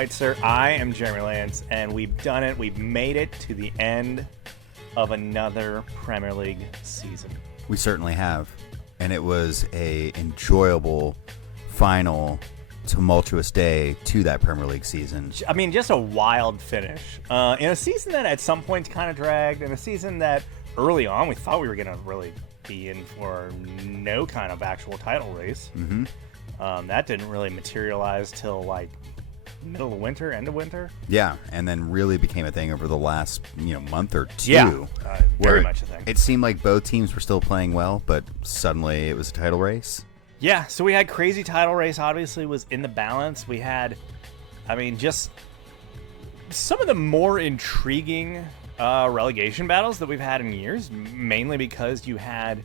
White, sir. I am Jeremy Lance, and we've done it. We've made it to the end of another Premier League season. We certainly have. And it was a enjoyable, final, tumultuous day to that Premier League season. I mean, just a wild finish. In a season that at some points kind of dragged, in a season that early on we thought we were going to really be in for no kind of actual title race. Mm-hmm. That didn't really materialize till like middle of winter, end of winter. Yeah, and then really became a thing over the last month or two. Yeah, very much a thing. It seemed like both teams were still playing well, but suddenly it was a title race. Yeah, so we had crazy title race. Obviously, was in the balance. We had, just some of the more intriguing relegation battles that we've had in years. Mainly because you had,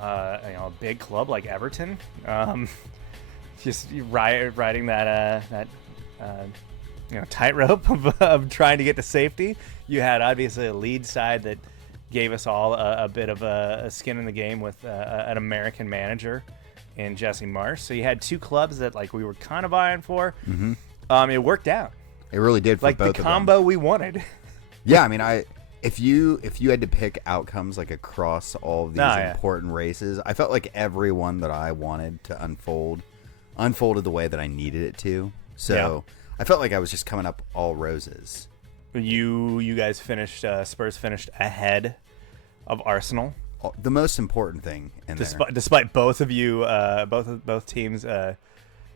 a big club like Everton, just riding that tightrope of trying to get to safety. You had obviously a lead side that gave us all a bit of a skin in the game with an American manager in Jesse Marsh. So you had two clubs that we were kind of eyeing for. Mm-hmm. It worked out. It really did for both of them. Like the combo we wanted. Yeah, if you had to pick outcomes across all of these important races, I felt like every one that I wanted to unfolded the way that I needed it to. So I felt like I was just coming up all roses. You guys finished. Spurs finished ahead of Arsenal. The most important thing, despite both of you, both teams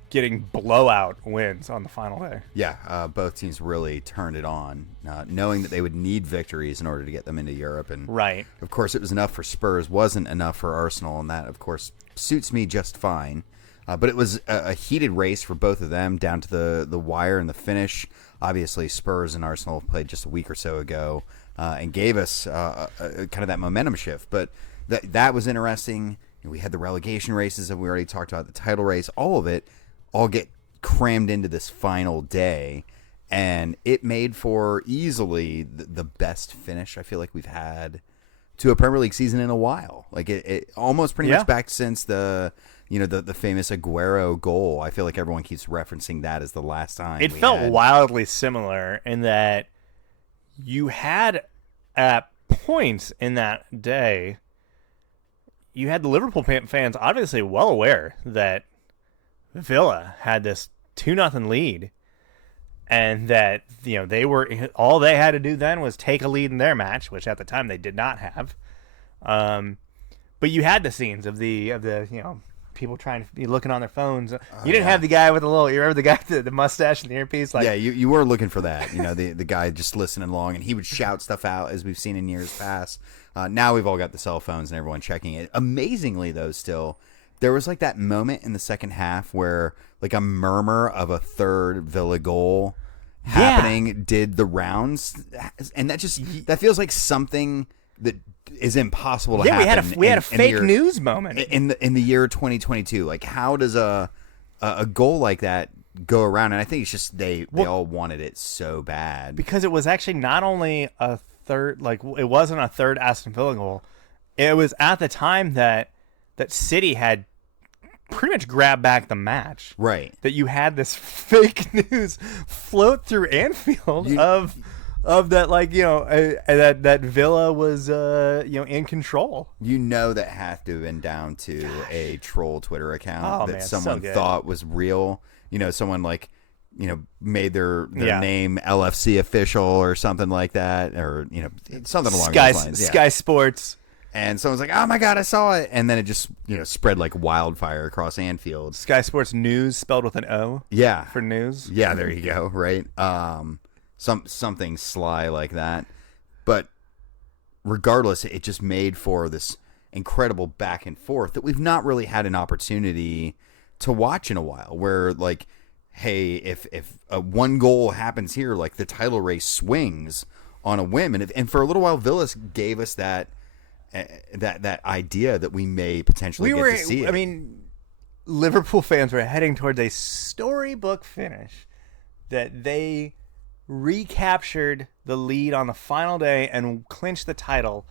getting blowout wins on the final day. Yeah, both teams really turned it on, knowing that they would need victories in order to get them into Europe. And right, of course, it was enough for Spurs, wasn't enough for Arsenal, and that, of course, suits me just fine. But it was a heated race for both of them, down to the wire and the finish. Obviously, Spurs and Arsenal played just a week or so ago and gave us kind of that momentum shift. But that was interesting. We had the relegation races that we already talked about, the title race, all of it, all get crammed into this final day. And it made for easily the best finish I feel like we've had to a Premier League season in a while. It almost pretty much back since the famous Aguero goal. I feel like everyone keeps referencing that as the last time. It felt wildly similar in that you had at points in that day, you had the Liverpool fans obviously well aware that Villa had this 2-0 lead, and that they were all they had to do then was take a lead in their match, which at the time they did not have. But you had the scenes of the people trying to be looking on their phones. You didn't have the guy with the little ear, the guy with the mustache and the earpiece. You were looking for that. The guy just listening along, and he would shout stuff out as we've seen in years past. Now we've all got the cell phones and everyone checking it. Amazingly, though, still, there was that moment in the second half where a murmur of a third Villa goal happening did the rounds, and that feels like something that is impossible to happen. We had a fake news moment in the year 2022. How does a goal like that go around? And I think it's just they all wanted it so bad, because it was actually not only a third, it wasn't a third Aston Villa goal. It was at the time that City had pretty much grabbed back the match. Right. That you had this fake news float through Anfield of that, that Villa was in control. That had to have been down to a troll Twitter account that someone thought was real. Someone made their name LFC official or something like that, or something along those lines. Yeah. Sky Sports. And someone's like, "Oh my God, I saw it!" And then it just spread like wildfire across Anfield. Sky Sports News spelled with an O. Yeah, for news. Yeah, there you go. Right. Something sly like that. But regardless, it just made for this incredible back and forth that we've not really had an opportunity to watch in a while. Where hey, if one goal happens here, the title race swings on a whim, and for a little while, Villas gave us that idea that we may potentially get to see it. Liverpool fans were heading towards a storybook finish, that they recaptured the lead on the final day and clinched the title,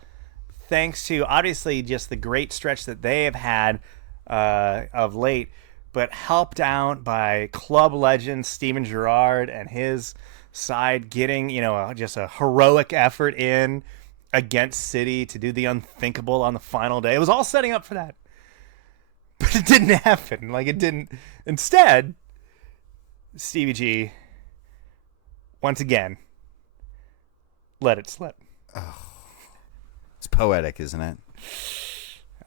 thanks to obviously just the great stretch that they have had of late, but helped out by club legend Steven Gerrard and his side getting, just a heroic effort in against City to do the unthinkable on the final day. It was all setting up for that. But it didn't happen. Like, it didn't. Instead, Stevie G, once again, let it slip. Oh, it's poetic, isn't it?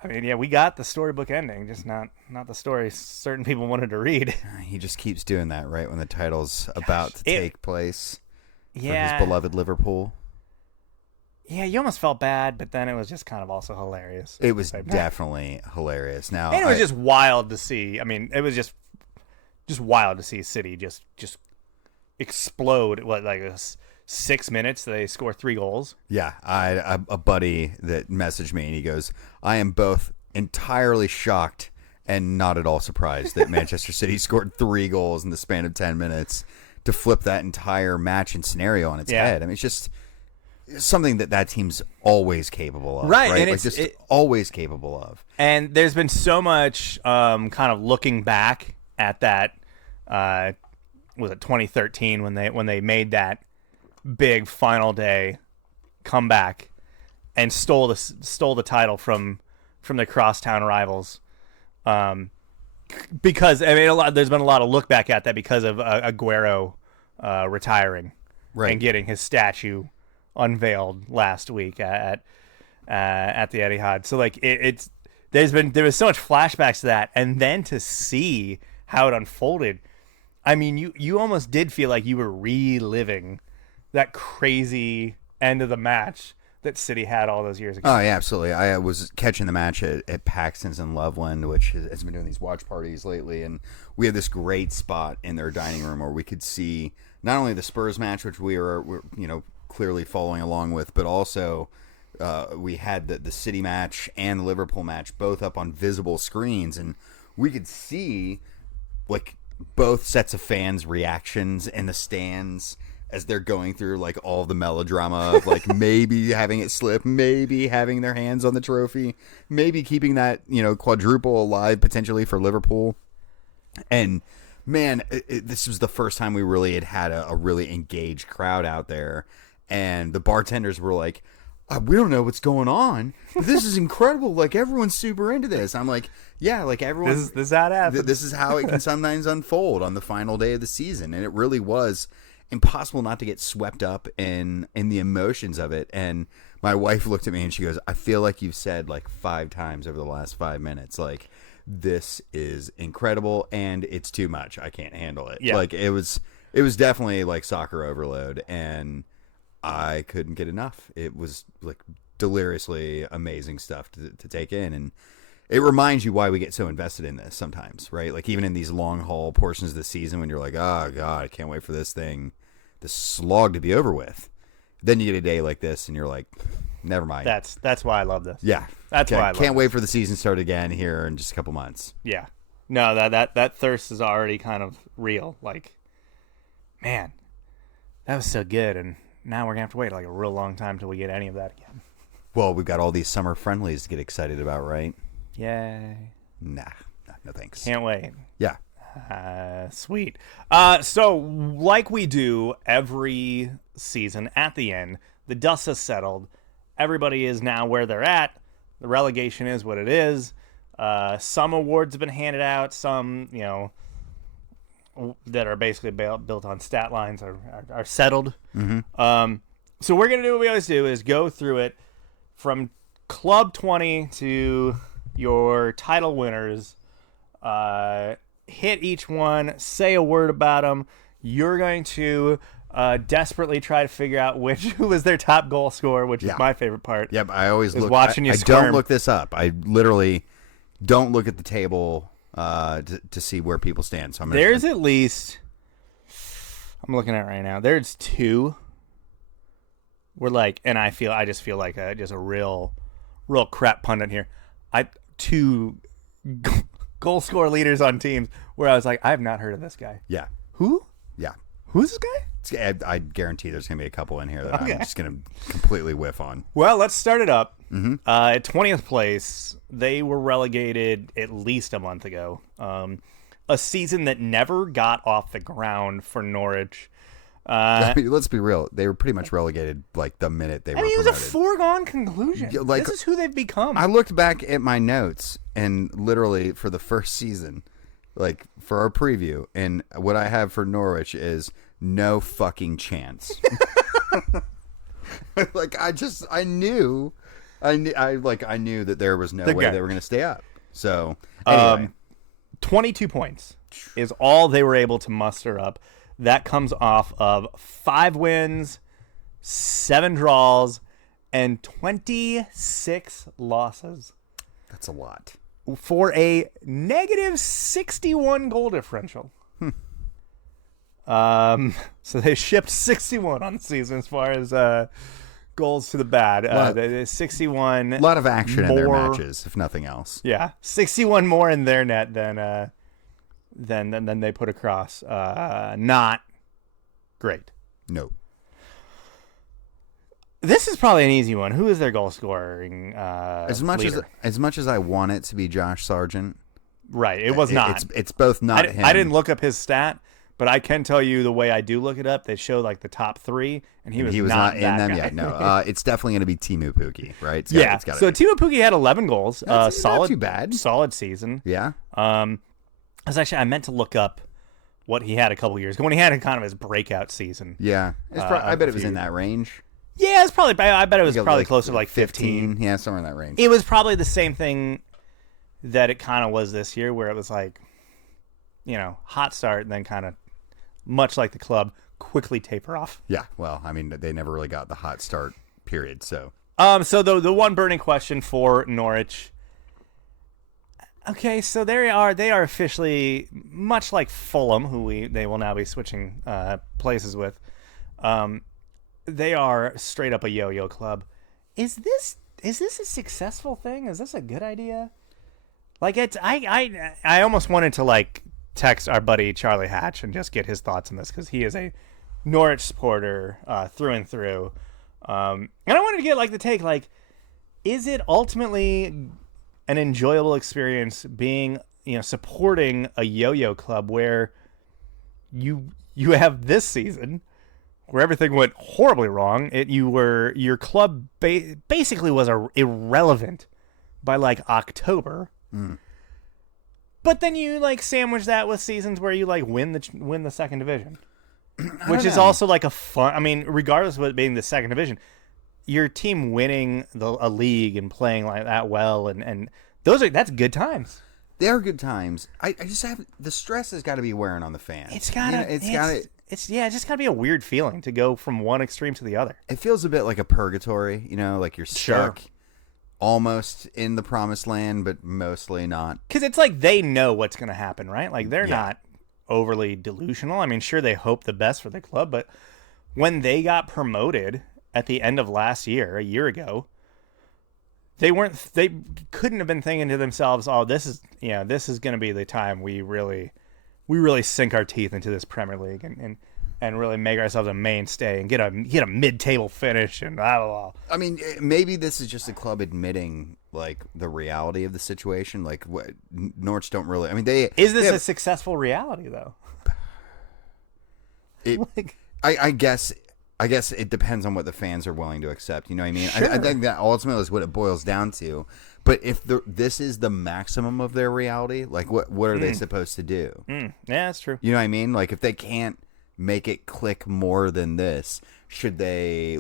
I mean, yeah, we got the storybook ending, just not the story certain people wanted to read. He just keeps doing that right when the title's about to take place for his beloved Liverpool. Yeah, you almost felt bad, but then it was just kind of also hilarious. It was definitely hilarious. Now, and it was just wild to see. I mean, it was just wild to see City just explode. What, like 6 minutes, they score 3 goals. Yeah, a buddy that messaged me, and he goes, I am both entirely shocked and not at all surprised that Manchester City scored 3 goals in the span of 10 minutes to flip that entire match and scenario on its head. I mean, it's just something that team's always capable of. Right? And like it's always capable of. And there's been so much kind of looking back at that, was it 2013 when they made that big final day comeback and stole the title from the crosstown rivals, because I mean there's been a lot of look back at that because of Aguero retiring, right, and getting his statue unveiled last week at the Etihad. So like there was so much flashbacks to that, and then to see how it unfolded. I mean, you almost did feel like you were reliving that crazy end of the match that City had all those years ago. Oh, yeah, absolutely. I was catching the match at Paxton's in Loveland, which has been doing these watch parties lately, and we had this great spot in their dining room where we could see not only the Spurs match, which we were clearly following along with, but also we had the City match and the Liverpool match both up on visible screens, and we could see like both sets of fans' reactions in the stands as they're going through like all the melodrama of like maybe having it slip, maybe having their hands on the trophy, maybe keeping that quadruple alive potentially for Liverpool. And man, this was the first time we really had a really engaged crowd out there, and the bartenders were like, we don't know what's going on, but this is incredible. Like, everyone's super into this. I'm like, yeah, like everyone. This is how it happens. This is how it can sometimes unfold on the final day of the season, and it really was impossible not to get swept up in the emotions of it. And my wife looked at me and she goes, I feel like you've said like 5 times over the last 5 minutes, like, this is incredible and it's too much. I can't handle it. Yeah. Like, it was definitely like soccer overload, and I couldn't get enough. It was like deliriously amazing stuff to take in, and it reminds you why we get so invested in this sometimes, right? Like, even in these long haul portions of the season when you're like, oh God, I can't wait for this slog to be over with. Then you get a day like this and you're like, never mind. That's why I love this. Yeah. That's why I love Can't this. wait for the season to start again here in just a couple months. Yeah. No, that thirst is already kind of real. Like, man, that was so good, and now we're going to have to wait like a real long time till we get any of that again. Well, we've got all these summer friendlies to get excited about, right? Yay. Nah, no thanks. Can't wait. Yeah. Sweet. So, like we do every season, at the end, the dust has settled. Everybody is now where they're at. The relegation is what it is. Some awards have been handed out. Some, that are basically built on stat lines are settled. Mm-hmm. So we're going to do what we always do, is go through it from Club 20 to your title winners. Hit each one, say a word about them. You're going to desperately try to figure out who was their top goal scorer, which is my favorite part. Yep, I always look. Watching you I squirm. don't look this up. I literally don't look at the table to see where people stand. So there's at least, I'm looking at it right now. There's 2. We're like, and I just feel like just a real crap pundit here. 2 goal scorer leaders on teams where I was like, I have not heard of this guy. Yeah. Who? Yeah. Who's this guy? I guarantee there's going to be a couple in here that I'm just going to completely whiff on. Well, let's start it up. Mm-hmm. At 20th place, they were relegated at least a month ago. a season that never got off the ground for Norwich. I mean, let's be real. They were pretty much relegated like the minute they were It was promoted. a foregone conclusion. Yeah, like, this is who they've become. I looked back at my notes and literally for the first season, like for our preview, and what I have for Norwich is no fucking chance. Like I knew that there was no way they were going to stay up. So anyway, 22 points is all they were able to muster up. That comes off of 5 wins, 7 draws, and 26 losses. that's a lot. For a negative 61 goal differential. So they shipped 61 on the season as far as goals to the bad. 61. A lot of action in their matches, if nothing else. Yeah, 61 more in their net than they put across. Not great. No. This is probably an easy one. Who is their goal scoring leader? As much as I want it to be Josh Sargent, right? It was not. It's both not him. I didn't look up his stat, but I can tell you the way I do look it up. They show like the top 3, and he was not in them guy. yet. No, it's definitely going to be Timu Pukki, right? So Timu Pukki had 11 goals. That's solid, not too bad. Solid season. Yeah. I meant to look up what he had a couple years ago when he had kind of his breakout season. Yeah, I bet it was in that range. Yeah, it's probably. I bet it was probably closer to like 15. Yeah, somewhere in that range. It was probably the same thing that it kind of was this year, where it was like, hot start and then kind of, much like the club, quickly taper off. Yeah, well, I mean, they never really got the hot start period. So, so the one burning question for Norwich. Okay, so they are officially, much like Fulham, who they will now be switching places with. They are straight up a yo-yo club. Is this a successful thing? Is this a good idea? Like, I almost wanted to like text our buddy Charlie Hatch and just get his thoughts on this, because he is a Norwich supporter through and through. And I wanted to get like the take, like, is it ultimately an enjoyable experience being, supporting a yo-yo club where you have this season where everything went horribly wrong? Your club basically was irrelevant by like October. But then you like sandwich that with seasons where you like win the second division, which is also like a fun. I mean, regardless of it being the second division, your team winning a league and playing like that well, and that's good times. They are good times. I just have the stress has got to be wearing on the fans. It's just gotta be a weird feeling to go from one extreme to the other. It feels a bit like a purgatory, like you're stuck almost in the promised land, but mostly not. Because it's like they know what's going to happen, right? Like they're not overly delusional. I mean, sure, they hope the best for the club, but when they got promoted at the end of last year, a year ago, they couldn't have been thinking to themselves, "Oh, this is going to be the time we really sink our teeth into this Premier League and really make ourselves a mainstay and get a mid-table finish and blah, blah, blah." I mean, maybe this is just a club admitting like the reality of the situation. Like, what Norwich don't really. I mean, is this a successful reality though? I guess it depends on what the fans are willing to accept. You know what I mean? Sure. I think that ultimately is what it boils down to. But if this is the maximum of their reality, like what are they supposed to do? Yeah, that's true. You know what I mean? Like if they can't make it click more than this, should they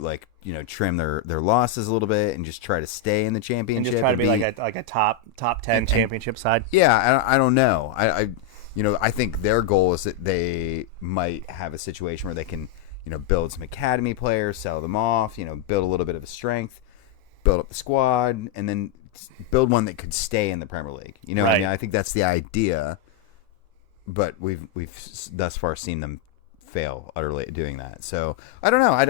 trim their losses a little bit and just try to stay in the championship and just try to be like a top 10 championship side? Yeah, I don't know. I think their goal is that they might have a situation where they can build some academy players, sell them off, build a little bit of a strength, build up the squad, and then build one that could stay in the Premier League. Right. I mean, I think that's the idea, but we've thus far seen them fail utterly at doing that. So I don't know. I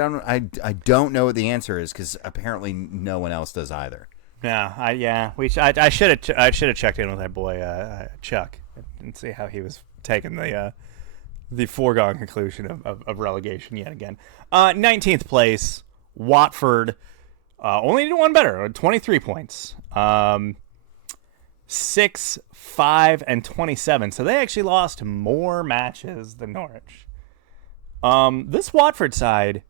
don't know what the answer is, because apparently no one else does either. Yeah, I should have checked in with our boy Chuck and see how he was taking the foregone conclusion of relegation yet again. 19th place, Watford. Only did one better, 23 points. 6, 5, and 27. So they actually lost more matches than Norwich. This Watford side,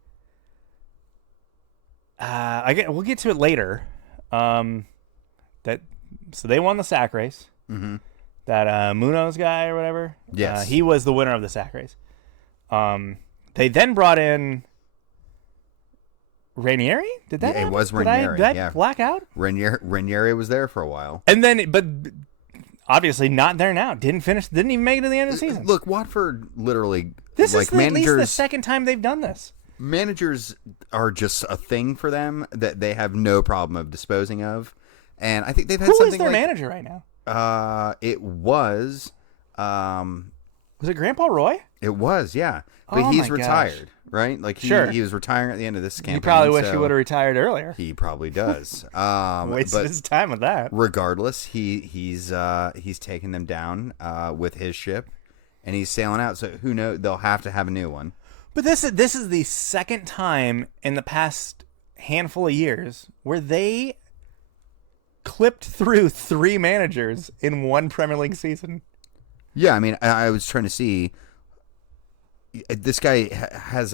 we'll get to it later. So they won the sack race. Mm-hmm. That Munoz guy or whatever. Yes. He was the winner of the sack race. They then brought in Ranieri? Did that happen? It was Ranieri. Did I black out? Ranieri was there for a while. And then, but obviously not there now. Didn't even make it to the end of the season. Look, Watford literally, This like is at least the second time they've done this. Managers are just a thing for them that they have no problem of disposing of. And I think they've had Who something is their like, manager right now? It was. Was it Grandpa Roy? It was, yeah. But Oh he's my retired, gosh. right? Like Sure. he was retiring at the end of this campaign. You probably wish so he would have retired earlier. He probably does. Wasted but his time with that. regardless, he's taking them down with his ship, and he's sailing out. So who knows? They'll have to have a new one. But this is the second time in the past handful of years where they clipped through 3 managers in one Premier League season. Yeah, I mean, I was trying to see. This guy has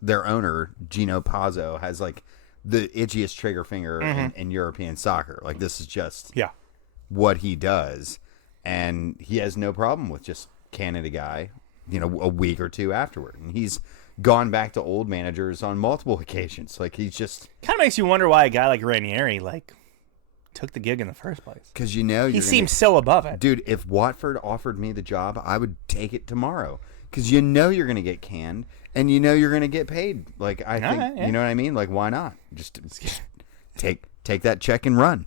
their owner, Gino Pazzo, has like the itchiest trigger finger in European soccer. Like, this is just what he does, and he has no problem with just canning a guy, a week or two afterward. And he's gone back to old managers on multiple occasions. Like, he's just kind of makes you wonder why a guy like Ranieri took the gig in the first place. Because he seems so above it, dude. If Watford offered me the job, I would take it tomorrow. Because you're going to get canned, and you're going to get paid. Like, I think, you know what I mean? Like, why not? Just take that check and run.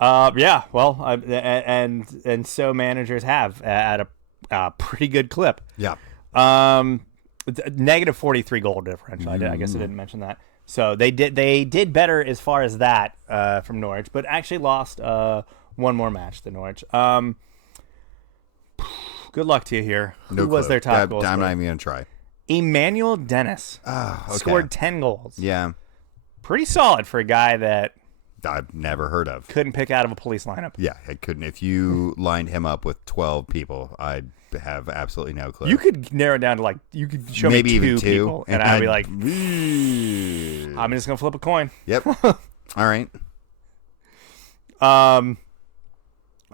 Yeah. Well, and so managers have at a pretty good clip. Yeah. Negative 43 goal differential. I guess I didn't mention that. So they did better as far as that from Norwich, but actually lost one more match than Norwich. Good luck to you here. Who was their top goal scorer? I'm not even going to try. Emmanuel Dennis scored 10 goals. Yeah. Pretty solid for a guy that I've never heard of. Couldn't pick out of a police lineup. Yeah, I couldn't. If you lined him up with 12 people, I'd have absolutely no clue. You could narrow it down to you could show maybe me even two people, and I'd be like, I'm I'm just going to flip a coin. Yep. All right.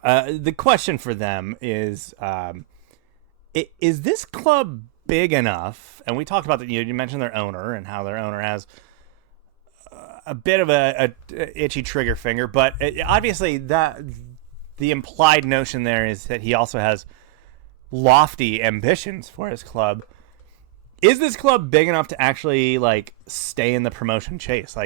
The question for them is this club big enough? And we talked about that. You mentioned their owner and how their owner has a bit of a itchy trigger finger, but obviously that the implied notion there is that he also has lofty ambitions for his club. Is this club big enough to actually stay in the promotion chase?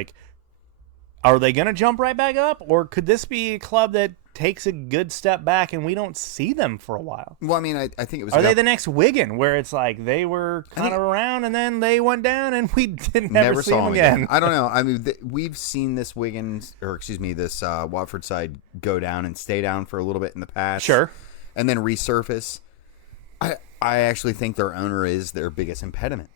Are they going to jump right back up, or could this be a club that takes a good step back and we don't see them for a while? Well, I mean, I think it was. Are they the next Wigan, where it's they were kind of around and then they went down and we never see them again? I don't know. I mean, we've seen this this Watford side go down and stay down for a little bit in the past. Sure. And then resurface. I actually think their owner is their biggest impediment.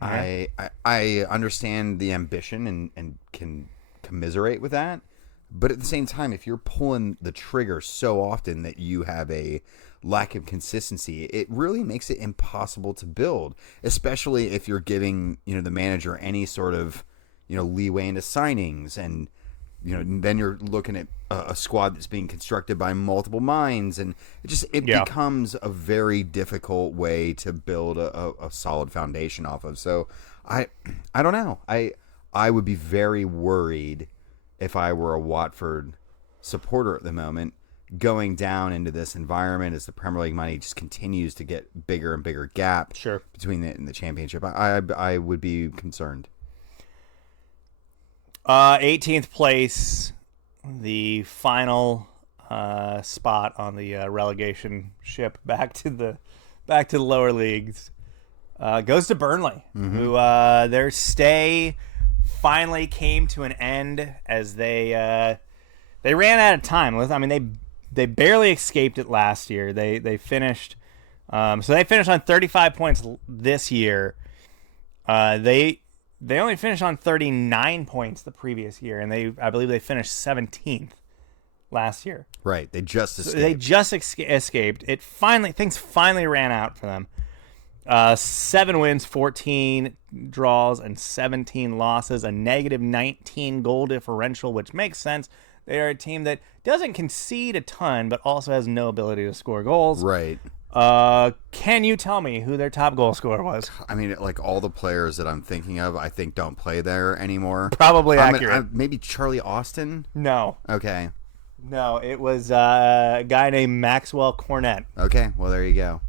Yeah. I understand the ambition and can commiserate with that. But at the same time, if you're pulling the trigger so often that you have a lack of consistency, it really makes it impossible to build, especially if you're giving, the manager any sort of, leeway into signings. And, then you're looking at a squad that's being constructed by multiple minds. And it becomes a very difficult way to build a solid foundation off of. So I don't know. I would be very worried if I were a Watford supporter at the moment, going down into this environment as the Premier League money just continues to get bigger and bigger gap between it and the Championship. I would be concerned. 18th place, the final spot on the relegation ship back to the lower leagues, goes to Burnley, who their stay finally came to an end as they ran out of time. I mean, they barely escaped it last year. They finished so they finished on 35 points this year. They only finished on 39 points the previous year, and I believe they finished 17th last year. Right. They just So escaped. they just escaped. Things finally ran out for them. 7 wins, 14 draws, and 17 losses. A negative 19 goal differential, which makes sense. They are a team that doesn't concede a ton, but also has no ability to score goals. Right. Can you tell me who their top goal scorer was? I mean, like all the players that I'm thinking of, I think don't play there anymore. Probably accurate. Maybe Charlie Austin? No. Okay. No, it was a guy named Maxwell Cornett. Okay. Well, there you go.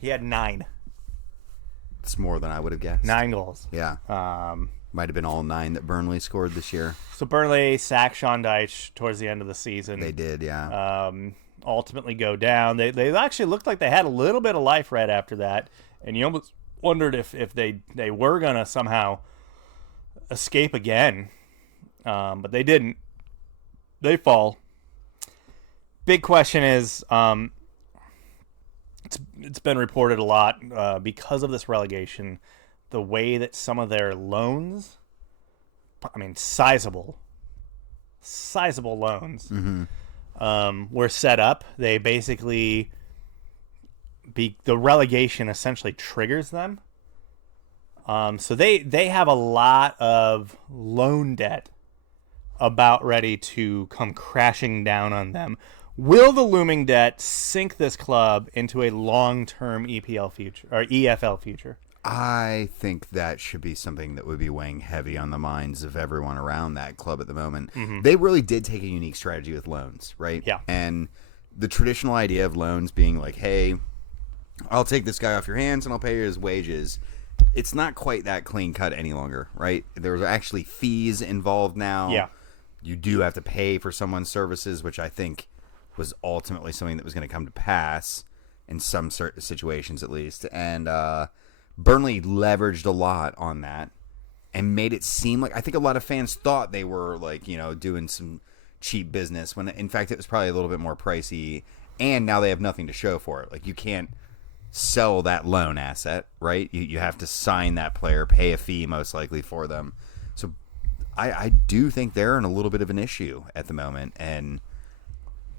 He had 9. It's more than I would have guessed. 9 goals. Yeah. Might have been all 9 that Burnley scored this year. So Burnley sacked Sean Dyche towards the end of the season. They did, yeah. Ultimately go down. They actually looked like they had a little bit of life right after that, and you almost wondered if they were gonna somehow escape again, but they didn't. They fall. Big question is, it's been reported a lot because of this relegation, the way that some of their loans, I mean, sizable loans. Mm-hmm. Were set up. They basically the relegation essentially triggers them. So they have a lot of loan debt about ready to come crashing down on them. Will the looming debt sink this club into a long-term EPL future or EFL future? I think that should be something that would be weighing heavy on the minds of everyone around that club at the moment. Mm-hmm. They really did take a unique strategy with loans, right? Yeah. And the traditional idea of loans being like, hey, I'll take this guy off your hands and I'll pay you his wages. It's not quite that clean cut any longer, right? There's actually fees involved now. Yeah. You do have to pay for someone's services, which I think was ultimately something that was going to come to pass in some certain situations at least. And Burnley leveraged a lot on that and made it seem like, I think a lot of fans thought they were like, you know, doing some cheap business when in fact it was probably a little bit more pricey, and now they have nothing to show for it. Like, you can't sell that loan asset, right? You have to sign that player, pay a fee most likely for them. So I do think they're in a little bit of an issue at the moment, and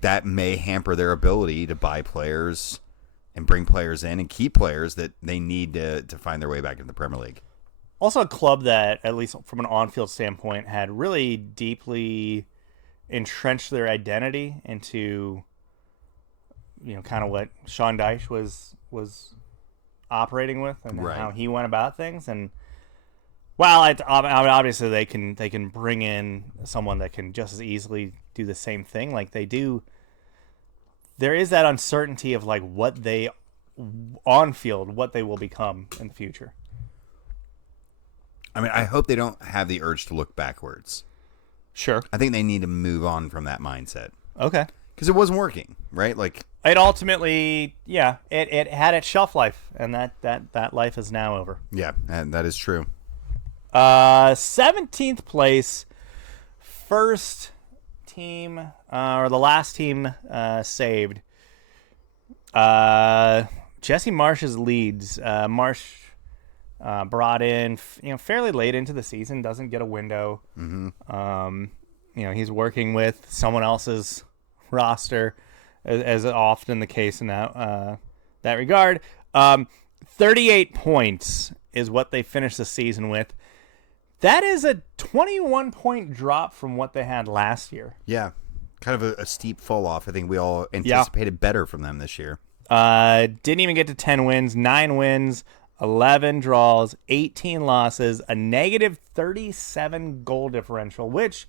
that may hamper their ability to buy players and bring players in and keep players that they need to find their way back into the Premier League. Also a club that, at least from an on-field standpoint, had really deeply entrenched their identity into, you know, kind of what Sean Dyche was operating with and Right. how he went about things. And while obviously they can bring in someone that can just as easily do the same thing like they do, there is that uncertainty of like what they on field, what they will become in the future. I mean, I hope they don't have the urge to look backwards. Sure. I think they need to move on from that mindset Okay. because it wasn't working, right? Like, It ultimately, yeah, it had its shelf life, and that life is now over. yeah, and that is true. 17th place, first team, or the last team saved. Jesse Marsh's Leeds. Marsh brought in, fairly late into the season, doesn't get a window. Mm-hmm. He's working with someone else's roster, as often the case in that regard. 38 points is what they finished the season with. That is a 21-point drop from what they had last year. Yeah, kind of a steep fall off. I think we all anticipated better from them this year. Didn't even get to 10 wins, 9 wins, 11 draws, 18 losses, a negative 37 goal differential, which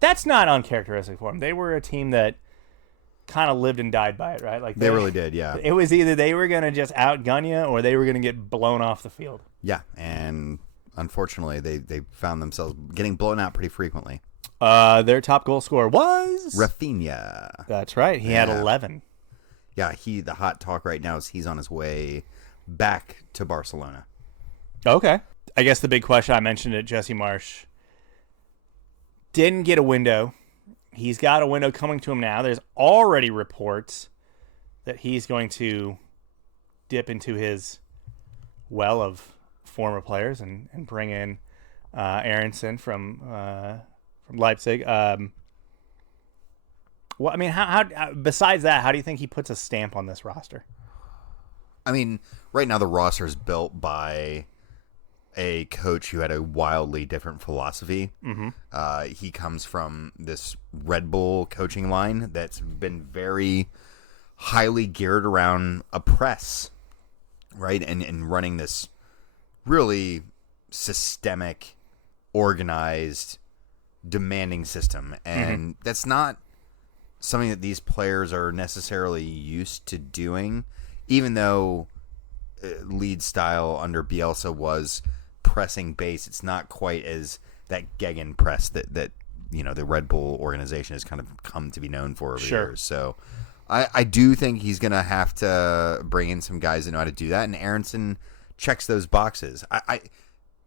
that's not uncharacteristic for them. They were a team that kind of lived and died by it, right? Like They really did, yeah. It was either they were going to just outgun you or they were going to get blown off the field. Yeah, and unfortunately, they found themselves getting blown out pretty frequently. Their top goal scorer was Rafinha. That's right. He had 11. Yeah, the hot talk right now is he's on his way back to Barcelona. Okay. I guess the big question, I mentioned it, Jesse Marsh didn't get a window. He's got a window coming to him now. There's already reports that he's going to dip into his well of former players and bring in Aronson from Leipzig. Well, I mean, how besides that, how do you think he puts a stamp on this roster? I mean, right now the roster is built by a coach who had a wildly different philosophy. He comes from this Red Bull coaching line that's been very highly geared around a press, right? And running this really systemic, organized, demanding system. And that's not something that these players are necessarily used to doing, even though lead style under Bielsa was pressing base. It's not quite as that Gegen press that the Red Bull organization has kind of come to be known for over the years. So I do think he's going to have to bring in some guys that know how to do that, and Aronson checks those boxes.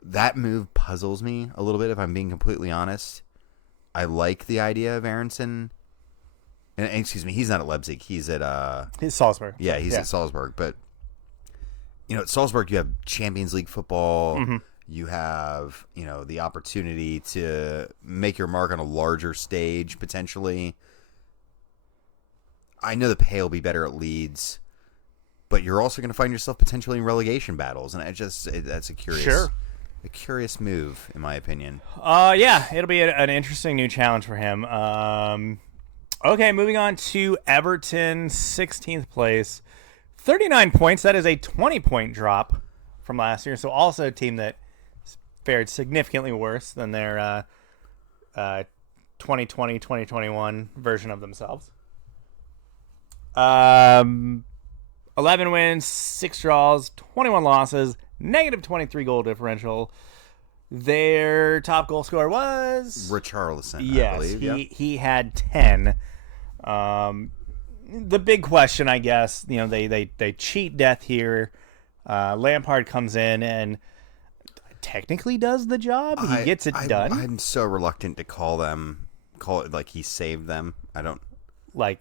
That move puzzles me a little bit, if I'm being completely honest. I like the idea of Aronson. And excuse me, he's not at Leipzig. He's at He's Salzburg. Yeah, he's at Salzburg. But at Salzburg you have Champions League football. You have, the opportunity to make your mark on a larger stage potentially. I know the pay will be better at Leeds, but you're also going to find yourself potentially in relegation battles, and that's a curious move in my opinion. Yeah, it'll be an interesting new challenge for him. Okay, moving on to Everton, 16th place, 39 points. That is a 20-point drop from last year. So also a team that fared significantly worse than their 2020-2021 version of themselves. 11 wins, 6 draws, 21 losses, negative 23 goal differential. Their top goal scorer was Richarlison, yes, I believe. He had 10. The big question, I guess, they cheat death here. Lampard comes in and technically does the job. He gets it done. I'm so reluctant to call it like he saved them. I don't like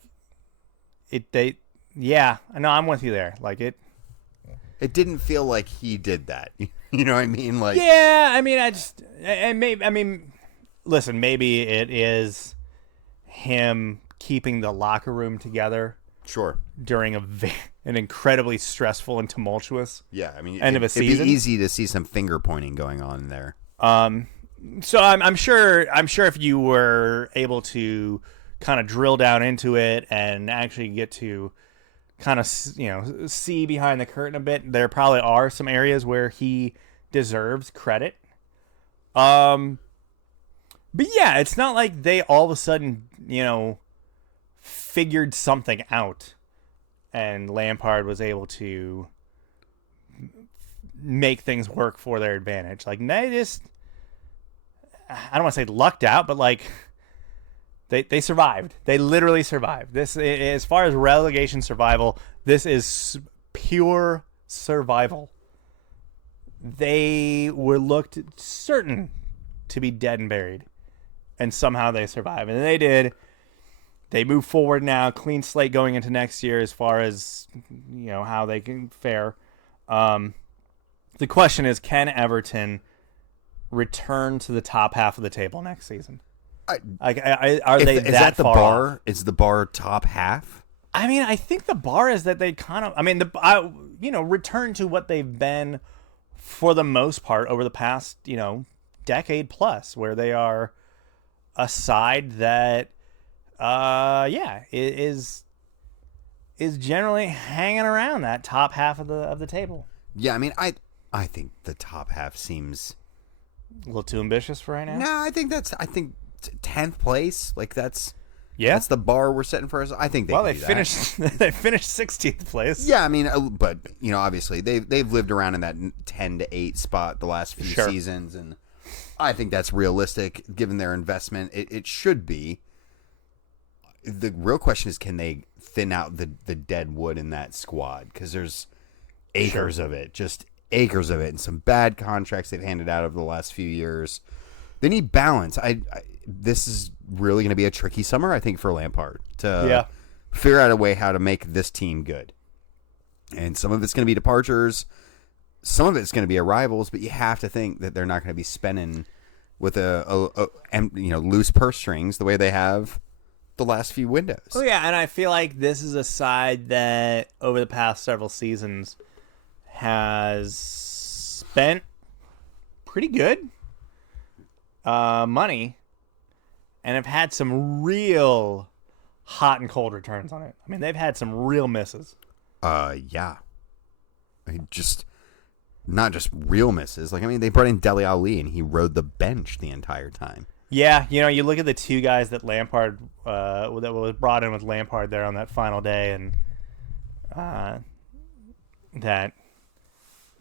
it. Yeah, I know. I'm with you there. Like it. It didn't feel like he did that. You know what I mean? Like, yeah, I mean, listen, maybe it is him keeping the locker room together. Sure. During an incredibly stressful and tumultuous end of a season. It'd be easy to see some finger pointing going on there. So I'm sure if you were able to kind of drill down into it and actually get to kind of see behind the curtain a bit, there probably are some areas where he deserves credit. But yeah, it's not like they all of a sudden figured something out and Lampard was able to make things work for their advantage. Like they just, I don't want to say lucked out, but like they survived. They literally survived. This, as far as relegation survival, this is pure survival. They were looked certain to be dead and buried, and somehow they survived, and they did. They move forward now, clean slate going into next year as far as how they can fare. The question is, can Everton return to the top half of the table next season? Are they is that the far bar? off? Is the bar top half? I mean, I think the bar is that they kind of, return to what they've been for the most part over the past, decade plus, where they are a side that, is generally hanging around that top half of the table. Yeah, I mean, I think the top half seems A little too ambitious for right now? No, I think 10th place. Like that's Yeah. that's the bar we're setting for us. I think they. Well, can they do finished. They finished 16th place. Yeah, I mean, but obviously they've lived around in that 10 to 8 spot the last few Sure. seasons, and I think that's realistic given their investment. It should be. The real question is, can they thin out the dead wood in that squad? Because there's acres of it, just acres of it, and some bad contracts they've handed out over the last few years. They need balance. This is really going to be a tricky summer, I think, for Lampard to figure out a way how to make this team good. And some of it's going to be departures, some of it's going to be arrivals, but you have to think that they're not going to be spending with a loose purse strings the way they have the last few windows. Oh, yeah, and I feel like this is a side that over the past several seasons has spent pretty good money and have had some real hot and cold returns on it. I mean, they've had some real misses. Yeah. I mean, not just real misses. Like, I mean, they brought in Dele Alli, and he rode the bench the entire time. Yeah, you look at the two guys that Lampard that was brought in with Lampard there on that final day, and that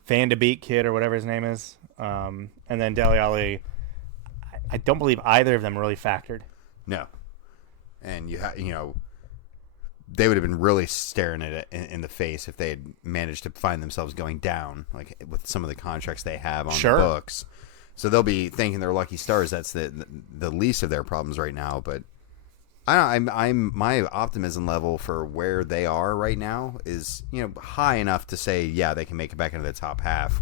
Van de Beek kid or whatever his name is, and then Dele Alli. I don't believe either of them really factored. No, and they would have been really staring at it in the face if they had managed to find themselves going down, like with some of the contracts they have on the books. So they'll be thanking their lucky stars. That's the least of their problems right now. But I'm my optimism level for where they are right now is high enough to say they can make it back into the top half.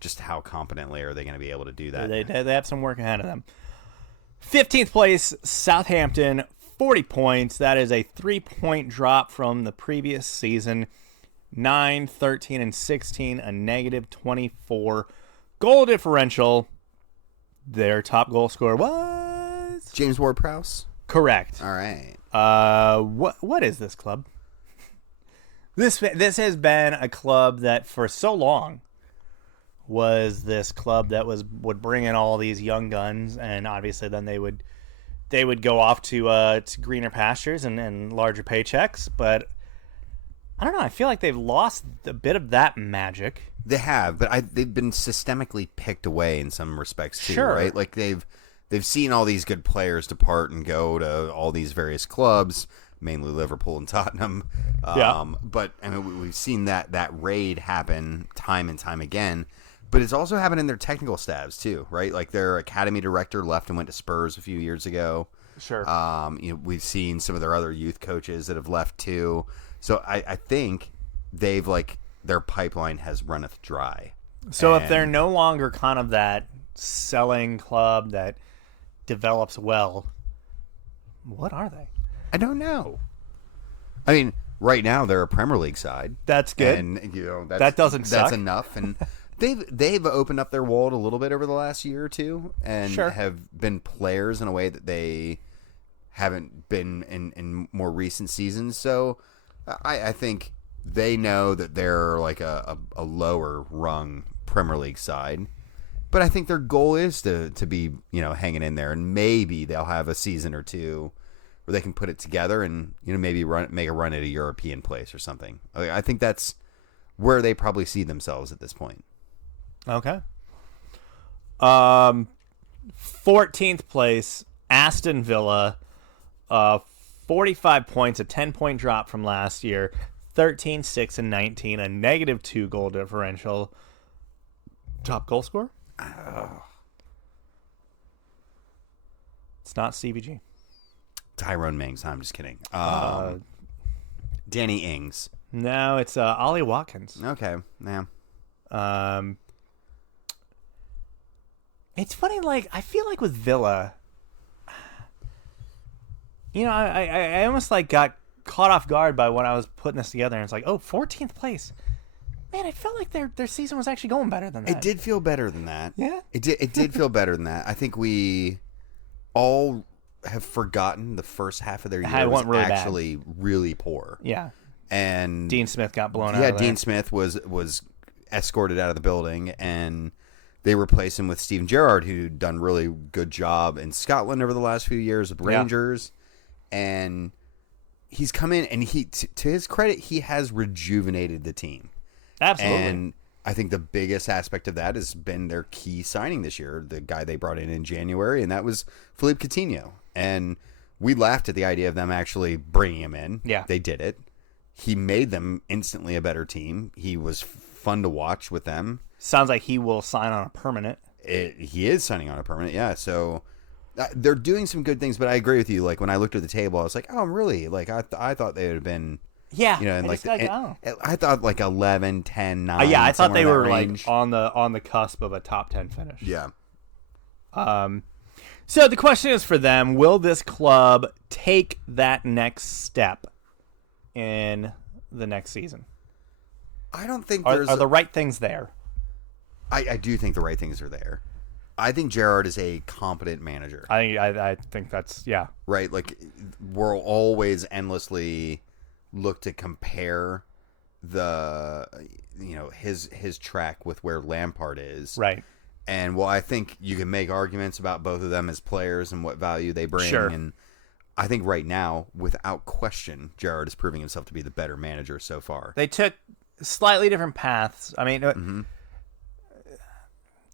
Just how competently are they going to be able to do that? They have some work ahead of them. 15th place, Southampton, 40 points. That is a 3-point drop from the previous season. 9, 13, and 16, a negative 24 goal differential. Their top goal scorer was James Ward-Prowse. Correct. All right. What is this club? This has been a club that for so long was this club that would bring in all these young guns, and obviously then they would go off to greener pastures and larger paychecks. But I don't know. I feel like they've lost a bit of that magic. They have, but they've been systemically picked away in some respects too, right? Like they've seen all these good players depart and go to all these various clubs, mainly Liverpool and Tottenham. But I mean, we've seen that raid happen time and time again. But it's also happened in their technical staffs too, right? Like their academy director left and went to Spurs a few years ago. Sure. We've seen some of their other youth coaches that have left too. So I think they've their pipeline has runneth dry. So if they're no longer kind of that selling club that develops well, what are they? I don't know. I mean, right now they're a Premier League side. That's good. And that doesn't suck. That's enough. And they've opened up their world a little bit over the last year or two, and have been players in a way that they haven't been in more recent seasons. So I think they know that they're like a lower rung Premier League side, but I think their goal is to be hanging in there, and maybe they'll have a season or two where they can put it together and maybe make a run at a European place or something. I think that's where they probably see themselves at this point. Okay. 14th place, Aston Villa, 45 points, a 10-point drop from last year. 13, 6, and 19, a negative 2 goal differential. Top goal scorer? It's not CBG. Tyrone Mings. I'm just kidding. Danny Ings. No, it's Ollie Watkins. Okay, yeah. It's funny, I feel like with Villa, I almost got caught off guard by when I was putting this together, and it's 14th place. Man, I felt like their season was actually going better than that. It did feel better than that. Yeah? It did feel better than that. I think we all have forgotten the first half of their year was really actually really poor. Yeah. And Dean Smith got blown out. Yeah, Dean Smith was escorted out of the building, and they replaced him with Steven Gerrard, who'd done really good job in Scotland over the last few years with Rangers. And he's come in, and to his credit, he has rejuvenated the team. Absolutely. And I think the biggest aspect of that has been their key signing this year, the guy they brought in January, and that was Philippe Coutinho. And we laughed at the idea of them actually bringing him in. Yeah. They did it. He made them instantly a better team. He was fun to watch with them. Sounds like he will sign on a permanent. He is signing on a permanent, yeah. So they're doing some good things, but I agree with you. When I looked at the table, I was like, oh, really? I thought they would have been... Yeah, I thought 11, 10, 9. Yeah, I thought they were range. on the cusp of a top 10 finish. Yeah. So the question is for them, will this club take that next step in the next season? I don't think Are the right things there? I do think the right things are there. I think Gerrard is a competent manager. I think that's, yeah. Right? Like, we'll always endlessly look to compare his track with where Lampard is. Right. And while I think you can make arguments about both of them as players and what value they bring, sure. And I think right now, without question, Gerrard is proving himself to be the better manager so far. They took slightly different paths. I mean,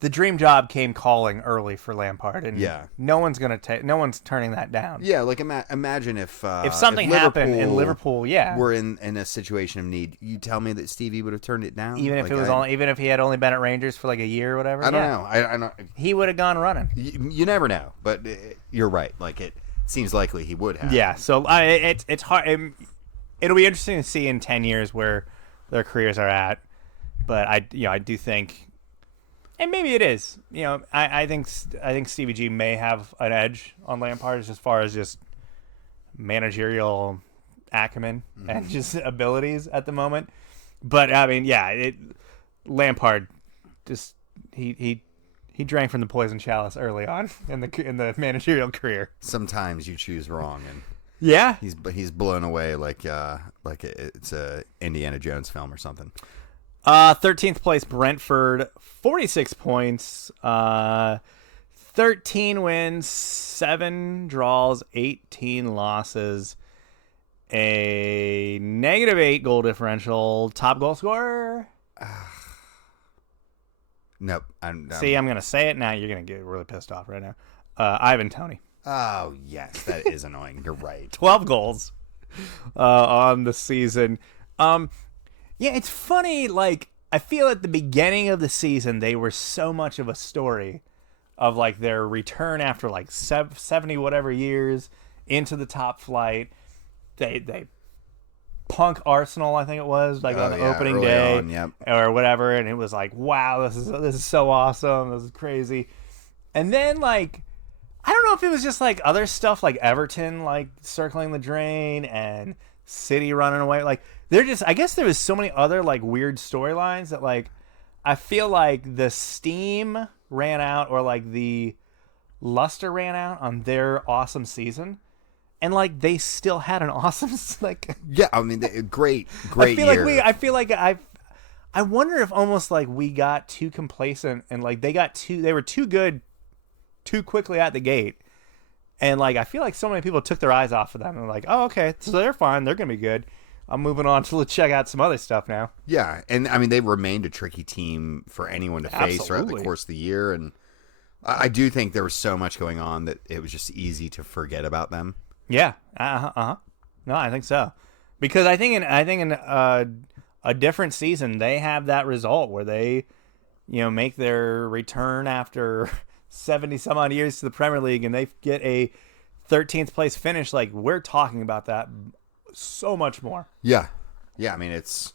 the dream job came calling early for Lampard, and no one's turning that down. Yeah, like imagine if something happened in Liverpool, we're in a situation of need. You tell me that Stevie would have turned it down, even if even if he had only been at Rangers for like a year or whatever. I don't know. I don't. He would have gone running. You never know, but you're right. Like, it seems likely he would have. Yeah. So it's hard. It'll be interesting to see in 10 years where their careers are at. But I do think. And maybe it is. I think Stevie G may have an edge on Lampard as far as just managerial acumen and just abilities at the moment. But I mean, Lampard just he drank from the poison chalice early on in the managerial career. Sometimes you choose wrong, and he's blown away like it's a Indiana Jones film or something. 13th place, Brentford, 46 points, 13 wins, 7 draws, 18 losses, a -8 goal differential, top goal scorer. Nope. See, I'm going to say it now. You're going to get really pissed off right now. Ivan Toney. Oh, yes. That is annoying. You're right. 12 goals on the season. Yeah, it's funny, like, I feel at the beginning of the season, they were so much of a story of, like, their return after, like, 70 whatever years into the top flight. They punk Arsenal, I think it was, like, on opening day or whatever, and it was like, wow, this is so awesome, this is crazy. And then, like, I don't know if it was just, like, other stuff, like Everton, like, circling the drain and City running away, like, I guess there was so many other, like, weird storylines that, like, I feel like the steam ran out, or, like, the luster ran out on their awesome season, and, like, they still had an awesome, like, yeah, I mean, great year. I feel like I wonder if almost, like, we got too complacent, and, like, they were too good too quickly at the gate, and, like, I feel like so many people took their eyes off of them and, like, oh, okay, so they're fine, they're gonna be good. I'm moving on to check out some other stuff now. Yeah, and I mean, they remained a tricky team for anyone to face throughout the course of the year, and I do think there was so much going on that it was just easy to forget about them. Yeah, No, I think so, because I think in a different season they have that result where they, make their return after 70 some odd years to the Premier League, and they get a 13th place finish. Like, we're talking about that so much more. Yeah. I mean, it's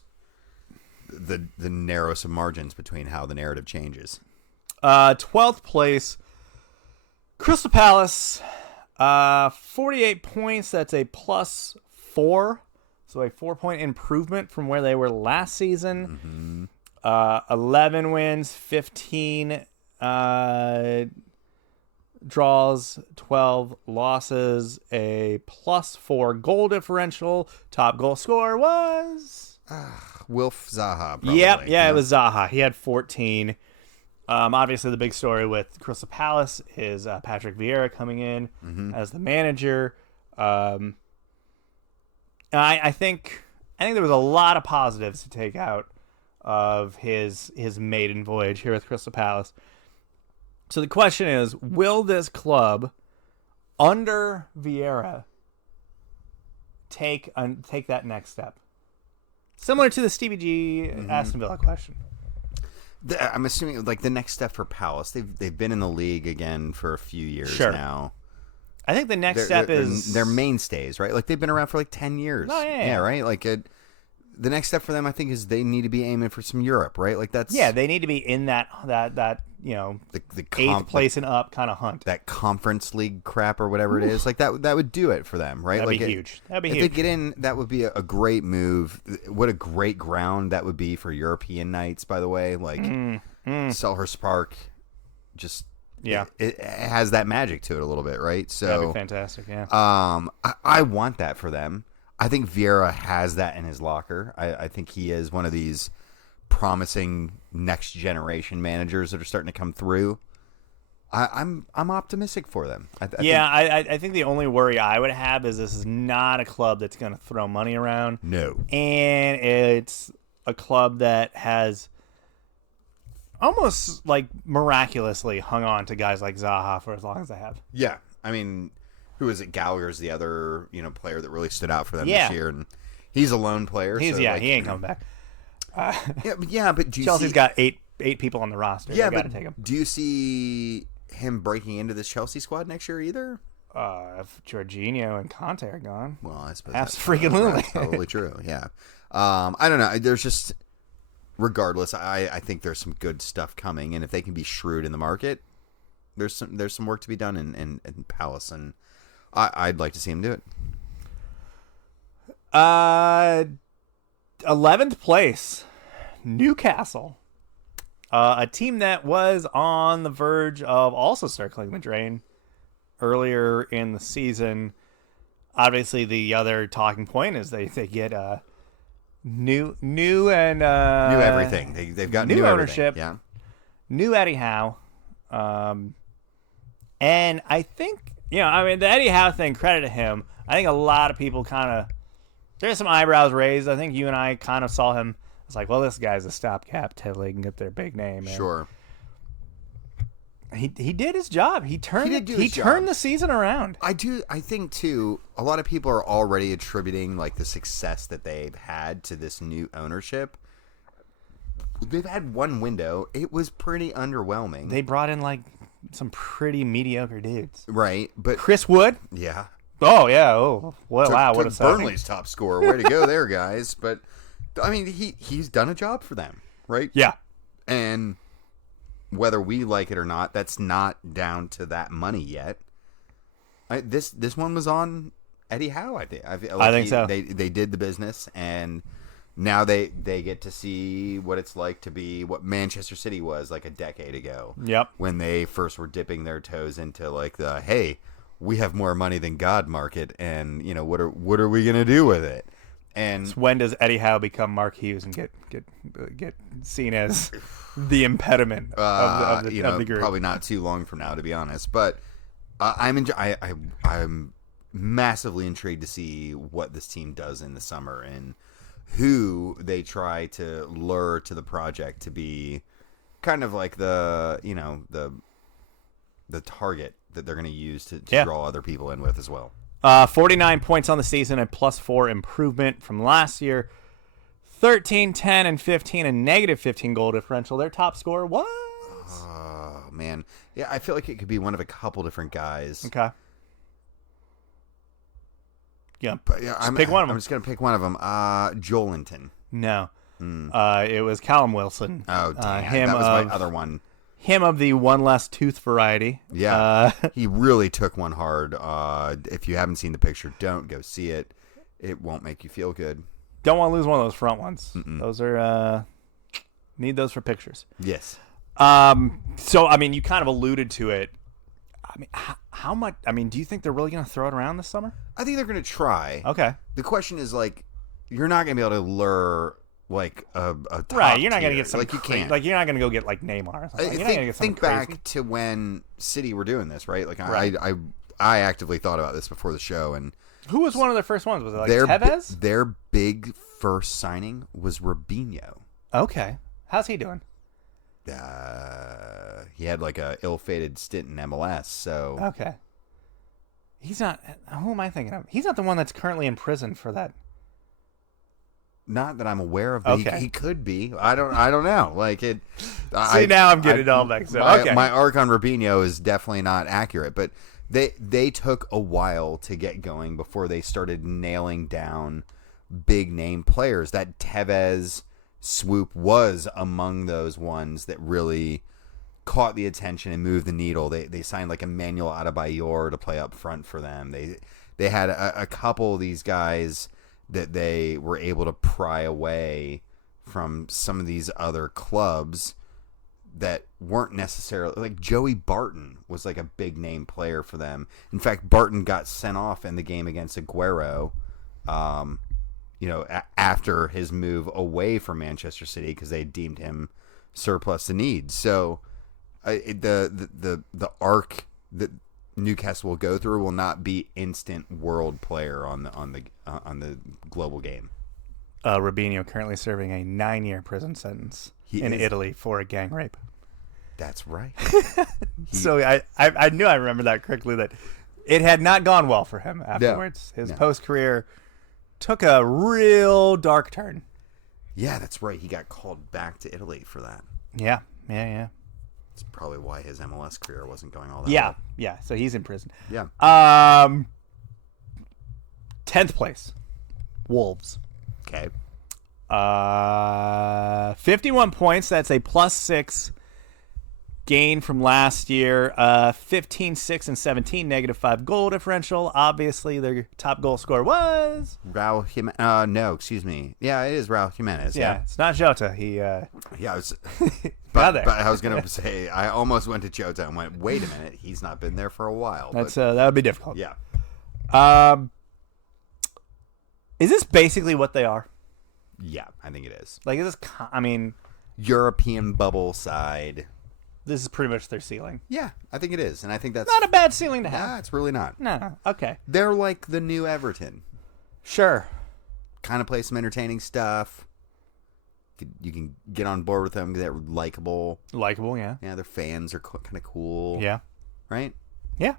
the narrowest of margins between how the narrative changes. 12th place, Crystal Palace, 48 points. That's a +4, so a 4-point improvement from where they were last season. 11 wins, 15 draws, 12 losses, a +4 goal differential. Top goal scorer was Wilf Zaha. Probably. Yep, it was Zaha. He had 14. Obviously, the big story with Crystal Palace is Patrick Vieira coming in as the manager. And I think there was a lot of positives to take out of his maiden voyage here with Crystal Palace. So the question is, will this club under Vieira take that next step? Similar to the Stevie G Aston Villa question. I'm assuming, like, the next step for Palace. They've been in the league again for a few years now. I think the next step is they're mainstays, right? Like, they've been around for like 10 years. Oh, yeah. Right? Like, the next step for them, I think, is they need to be aiming for some Europe, right? Like that's they need to be in that the eighth place and up kind of hunt. That conference league crap or whatever it is, like that would do it for them, right? That'd like be huge. That'd be if huge. they get in, that would be a great move. What a great ground that would be for European nights, by the way. Like Selhurst Park, just it has that magic to it a little bit, right? So that'd be fantastic. Yeah. I want that for them. I think Vieira has that in his locker. I think he is one of these promising next generation managers that are starting to come through. I'm optimistic for them. I think the only worry I would have is this is not a club that's going to throw money around. No, and it's a club that has almost like miraculously hung on to guys like Zaha for as long as they have. Yeah, I mean, who is it? Gallagher's the other player that really stood out for them this year, and he's a lone player. He ain't coming back. But do you Chelsea's got eight people on the roster. Yeah, but take him. Do you see him breaking into this Chelsea squad next year either? If Jorginho and Conte are gone, well, I suppose that's probably true. Yeah, I don't know. There's just, regardless, I think there's some good stuff coming, and if they can be shrewd in the market, there's some work to be done in Palace, and I'd like to see him do it. 11th place, Newcastle, a team that was on the verge of also circling the drain earlier in the season. Obviously, the other talking point is they get new and new everything. They've got new ownership, yeah, new Eddie Howe, and I think the Eddie Howe thing, credit to him. I think a lot of people there's some eyebrows raised. I think you and I kind of saw him. It's like, well, this guy's a stopgap till they can get their big name. And sure. He did his job. He turned the season around. I think too, a lot of people are already attributing like the success that they've had to this new ownership. They've had one window. It was pretty underwhelming. They brought in like some pretty mediocre dudes. Right, but Chris Wood? Yeah. Oh, yeah. Oh, well, wow. What a Burnley's top scorer. Way to go there, guys. But, I mean, he's done a job for them, right? Yeah. And whether we like it or not, that's not down to that money yet. This one was on Eddie Howe, I think. I think so. They did the business, and now they get to see what it's like to be what Manchester City was like a decade ago. Yep. When they first were dipping their toes into like the, hey, we have more money than God market, and what are we gonna do with it? And so when does Eddie Howe become Mark Hughes and get seen as the impediment of the group? Probably not too long from now, to be honest. But I'm massively intrigued to see what this team does in the summer and who they try to lure to the project to be kind of like the target that they're going to use to draw other people in with as well. 49 points on the season, a +4 improvement from last year. 13, 10, and 15, a -15 goal differential. Their top scorer was... Oh, man. Yeah, I feel like it could be one of a couple different guys. Okay. Yeah, pick one of them. I'm just going to pick one of them. Joelinton. No. It was Callum Wilson. Oh, damn. That was my other one. Him of the one less tooth variety. Yeah, he really took one hard. If you haven't seen the picture, don't go see it. It won't make you feel good. Don't want to lose one of those front ones. Mm-mm. Those are need those for pictures. Yes. So, I mean, you kind of alluded to it. I mean, how much? I mean, do you think they're really going to throw it around this summer? I think they're going to try. Okay. The question is, like, you're not going to be able to lure... like a top right, you're not tier. going to get some like you can't. Like you're not going to go get like Neymar. Or something. You're not going to get something think crazy. back to when City were doing this, right? Like right. I actively thought about this before the show, and who was one of their first ones? Was it like Tevez? Their big first signing was Robinho. Okay, how's he doing? He had like a ill-fated stint in MLS. So okay, he's not. Who am I thinking of? He's not the one that's currently in prison for that. Not that I'm aware of, but he could be. I don't know. Like it. See, now I'm getting it all mixed up. Okay. My arc on Robinho is definitely not accurate, but they took a while to get going before they started nailing down big name players. That Tevez swoop was among those ones that really caught the attention and moved the needle. They signed like Emmanuel Adebayor to play up front for them. They had a couple of these guys that they were able to pry away from some of these other clubs that weren't necessarily, like Joey Barton was like a big name player for them. In fact, Barton got sent off in the game against Aguero, after his move away from Manchester City because they deemed him surplus to needs. So the arc that Newcastle will go through will not be instant world player on the global game. Robinho currently serving a 9-year prison sentence in Italy for a gang rape. That's right. So I knew I remembered that correctly, that it had not gone well for him afterwards. His post-career took a real dark turn. Yeah, that's right. He got called back to Italy for that. Yeah. That's probably why his MLS career wasn't going all that well. Yeah. So he's in prison. Yeah. 10th place. Wolves. Okay. 51 points. That's a +6 gain from last year. 15, 6, and 17 -5 goal differential. Obviously, their top goal scorer was Raul Jimenez. No, excuse me. Yeah, it is Raul Jimenez. Yeah, it's not Jota. He. I was. But I was gonna say I almost went to Jota and went, wait a minute, he's not been there for a while. That's that would be difficult. Yeah. Is this basically what they are? Yeah, I think it is. Like, is this? I mean, European bubble side. This is pretty much their ceiling. Yeah, I think it is, and I think that's not a bad ceiling to have. Nah, it's really not. No, okay. They're like the new Everton. Sure. Kind of play some entertaining stuff. You can get on board with them. They're likable. Likable, yeah. Yeah, their fans are kind of cool. Yeah. Right? Yeah.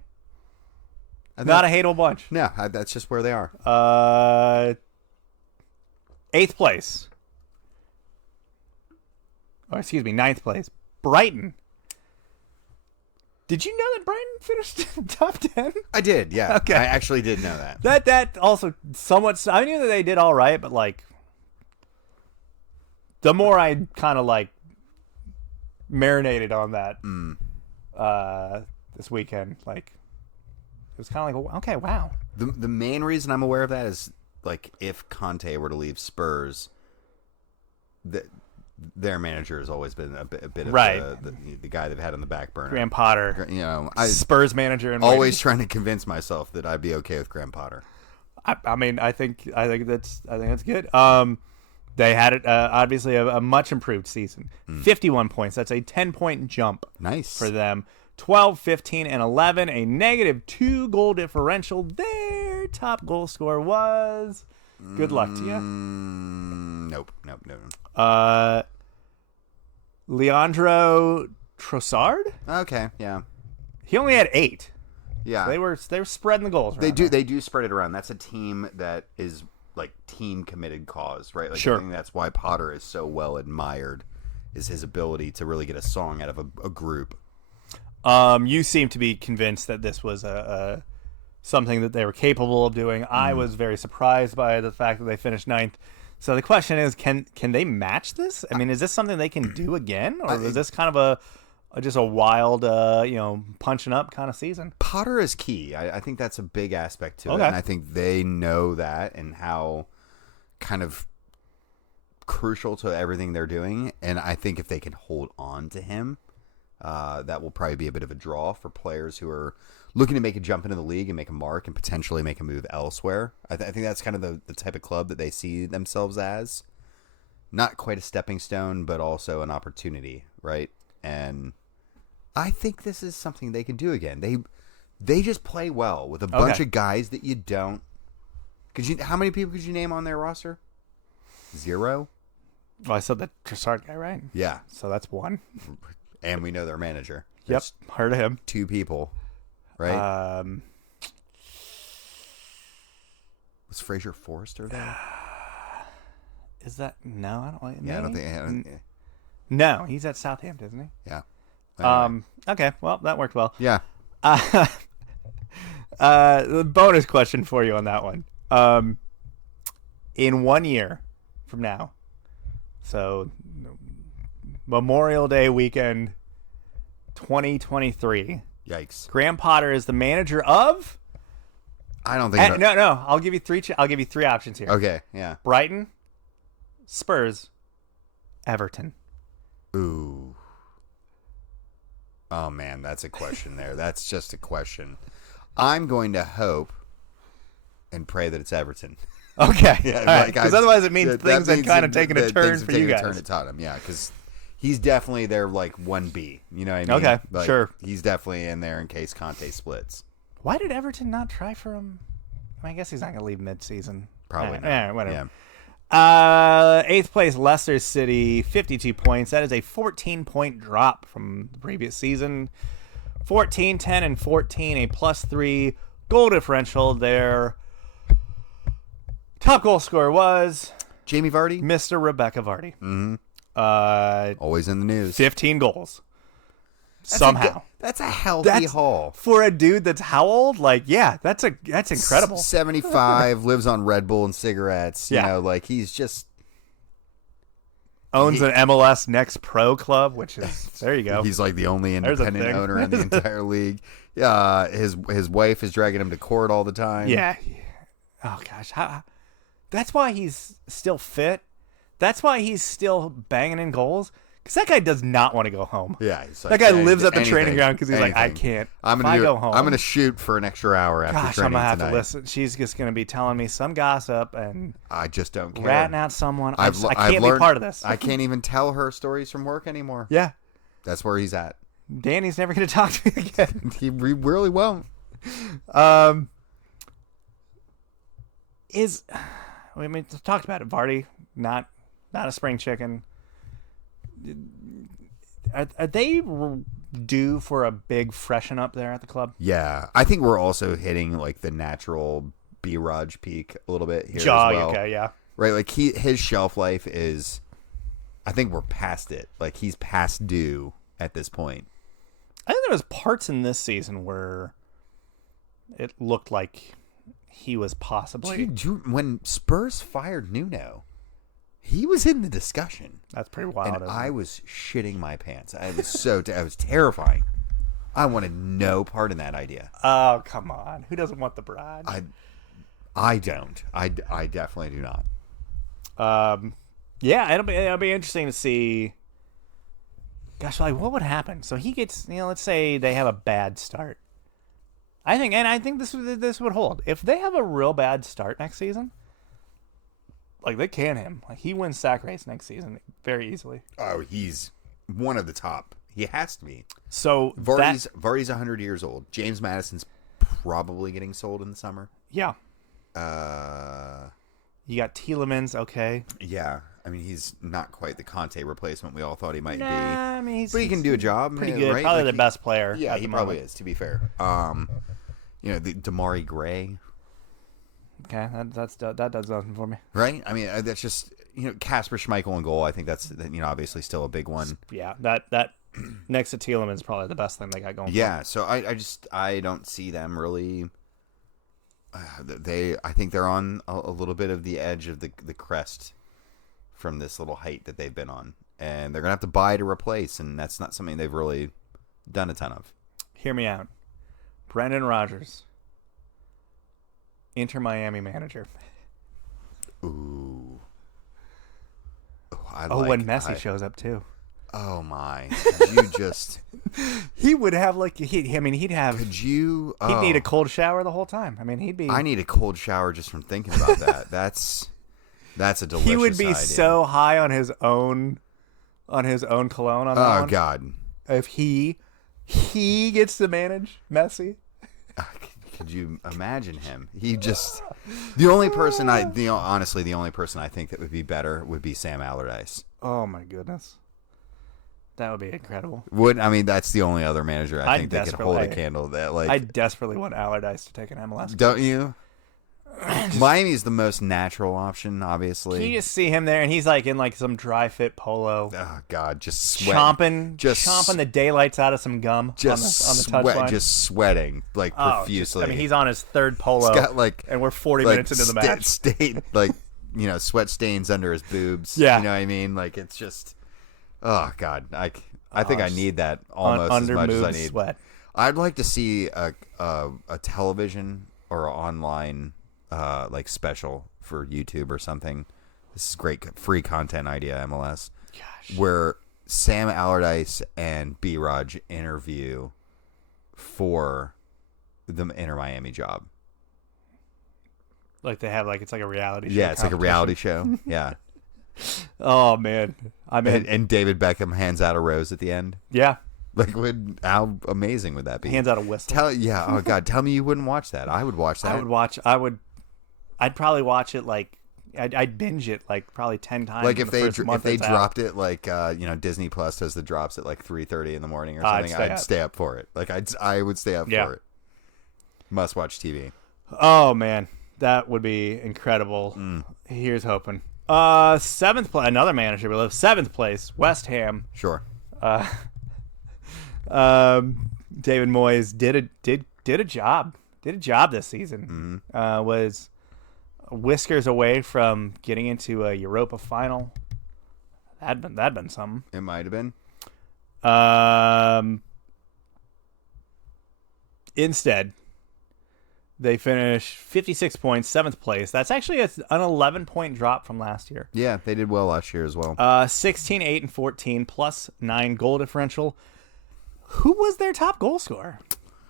Not a hateable bunch. No, that's just where they are. 8th place. Oh, excuse me, 9th place. Brighton. Did you know that Brighton finished in the top 10? I did, yeah. Okay. I actually did know that. That also somewhat... I knew that they did all right, but, like, the more I kind of, like, marinated on that this weekend, like, it was kind of like, okay, wow. The main reason I'm aware of that is, like, if Conte were to leave Spurs, their manager has always been a bit of the guy they've had on the back burner. Graham Potter, Spurs manager, and always trying to convince myself that I'd be okay with Graham Potter. I mean, I think that's good. They had it obviously a much improved season. 51 points. That's a 10-point jump. Nice for them. 12, 15, and 11. A -2 goal differential. Their top goal scorer was. Good luck to you. Nope. Leandro Trossard. Okay, yeah. He only had 8. Yeah, so they were spreading the goals. They do spread it around. That's a team that is like team committed cause, right? Like, sure. I think that's why Potter is so well admired, is his ability to really get a song out of a group. You seem to be convinced that this was a something that they were capable of doing. I was very surprised by the fact that they finished 9th. So the question is, can they match this? I mean, is this something they can do again, or is this kind of just a wild, punching up kind of season? Potter is key. I think that's a big aspect to it, Okay. and I think they know that and how kind of crucial to everything they're doing. And I think if they can hold on to him, that will probably be a bit of a draw for players who are looking to make a jump into the league and make a mark and potentially make a move elsewhere. I think that's kind of the type of club that they see themselves as. Not quite a stepping stone, but also an opportunity, right? And I think this is something they can do again. They just play well with a bunch of guys that you don't. How many people could you name on their roster? 0? Well, I said the Trossard guy, right? Yeah. So that's 1. And we know their manager. Yep, heard of him. 2 people, right? Was Fraser Forrester there? Is that no? I don't. Yeah, I don't think. No, he's at Southampton, isn't he? Yeah. Anyway. Okay. Well, that worked well. Yeah. The bonus question for you on that one. in 1 year from now. So Memorial Day weekend 2023. Yikes. Graham Potter is the manager of I don't think no. I'll give you three options here. Okay, yeah. Brighton, Spurs, Everton. Ooh. Oh man, that's a question there. That's just a question. I'm going to hope and pray that it's Everton. Okay. Yeah, because otherwise it means things have kind of taken a turn for you guys. Turn at Tottenham, yeah, because he's definitely their like 1B. You know what I mean? Okay, like, sure. He's definitely in there in case Conte splits. Why did Everton not try for him? I guess he's not going to leave mid-season. Probably not. Yeah, whatever. Yeah. 8th place, Leicester City, 52 points. That is a 14-point drop from the previous season. 14, 10, and 14, a +3 goal differential there. Top goal scorer was Jamie Vardy? Mr. Rebecca Vardy. Mm-hmm. Always in the news. 15 goals. Somehow. That's a healthy haul. For a dude that's how old? Like, yeah, that's incredible. 75, lives on Red Bull and cigarettes. You know, like he's just... Owns an MLS Next Pro club, which is, there you go. He's like the only independent owner in the entire league. Yeah, his wife is dragging him to court all the time. Yeah. Oh, gosh. That's why he's still fit. That's why he's still banging in goals. Because that guy does not want to go home. Yeah, he's that like, guy lives at the training ground because he's like, I can't. I'm gonna go home. I'm gonna shoot for an extra hour after Gosh, training I'm gonna have tonight. to listen. She's just gonna be telling me some gossip and I just don't care. Ratting out someone. I can't be part of this. I can't even tell her stories from work anymore. Yeah, that's where he's at. Danny's never gonna talk to me again. He really won't. We talked about it. Vardy, not a spring chicken. Are they due for a big freshen up there at the club? Yeah, I think we're also hitting like the natural B-Raj peak a little bit here as well. Okay, yeah. Right, like his shelf life is, I think we're past it. Like he's past due at this point. I think there was parts in this season where it looked like he was possibly... Dude, when Spurs fired Nuno, he was in the discussion. That's pretty wild. And I was shitting my pants. I was I was terrifying. I wanted no part in that idea. Oh, come on. Who doesn't want the bride? I don't. I definitely do not. Yeah, it'll be interesting to see. Gosh, like what would happen? So he gets, let's say they have a bad start. I think this would hold. If they have a real bad start next season, like they can him. Like he wins sack race next season very easily. Oh, he's one of the top. He has to be. So Vardy's 100 years old. James Madison's probably getting sold in the summer. Yeah. You got Tielemans, okay. Yeah. I mean, he's not quite the Conte replacement we all thought he might be. I mean, but he can do a job. Pretty good. Right? Probably the best player. Yeah, he probably is, to be fair. The Damari Gray. Okay, that does nothing for me. Right? I mean, that's just, Kasper Schmeichel in goal. I think that's, obviously still a big one. Yeah, that next to Tielemans is probably the best thing they got going. Yeah, so I don't see them really. I think they're on a little bit of the edge of the crest from this little height that they've been on, and they're gonna have to buy to replace, and that's not something they've really done a ton of. Hear me out, Brendan Rodgers, Inter Miami manager. Ooh. When Messi shows up too. Oh my! Could you just? He would have he'd have. Could you? He'd need a cold shower the whole time. I mean, he'd be. I need a cold shower just from thinking about that. That's a delicious. He would be idea. so high on his own cologne. On that one. God! If he gets to manage Messi. Could you imagine him? He just the only person I think that would be better would be Sam Allardyce. Oh my goodness. That would be incredible. That's the only other manager I think that could hold a candle to that. Like, I desperately want Allardyce to take an MLS. Don't you? Miami's the most natural option, obviously. You just see him there, and he's like in some dry fit polo. Oh God, just chomping the daylights out of some gum on the touchline. Just sweating profusely. He's on his third polo. He's got and we're 40 minutes into the match. Stayed sweat stains under his boobs. Yeah. You know what I mean? Like, it's just, oh God, I think I need that almost as under much as I mood need. sweat. I'd like to see a television or an online like special for YouTube or something. This is great free content idea, MLS. Gosh. Where Sam Allardyce and B-Raj interview for the Inter Miami job. Like they have it's like a reality show. Yeah, it's like a reality show. Yeah. Oh man, and David Beckham hands out a rose at the end. Yeah. Like, how amazing would that be? Hands out a whistle. Oh God, tell me you wouldn't watch that. I would watch that. I'd probably watch it I'd binge it probably 10 times. Like if they dropped out. it Disney Plus does the drops at 3:30 in the morning or something, I'd stay up for it. I would stay up for it. Must watch TV. Oh man, that would be incredible. Here's hoping. Seventh place, another manager we live. Seventh place, West Ham. Sure. David Moyes did a job. Did a job this season. Was whiskers away from getting into a Europa final. That'd been something. It might have been. Instead, they finished 56 points, 7th place. That's actually an 11-point drop from last year. Yeah, they did well last year as well. 16, 8, and 14, plus 9 goal differential. Who was their top goal scorer?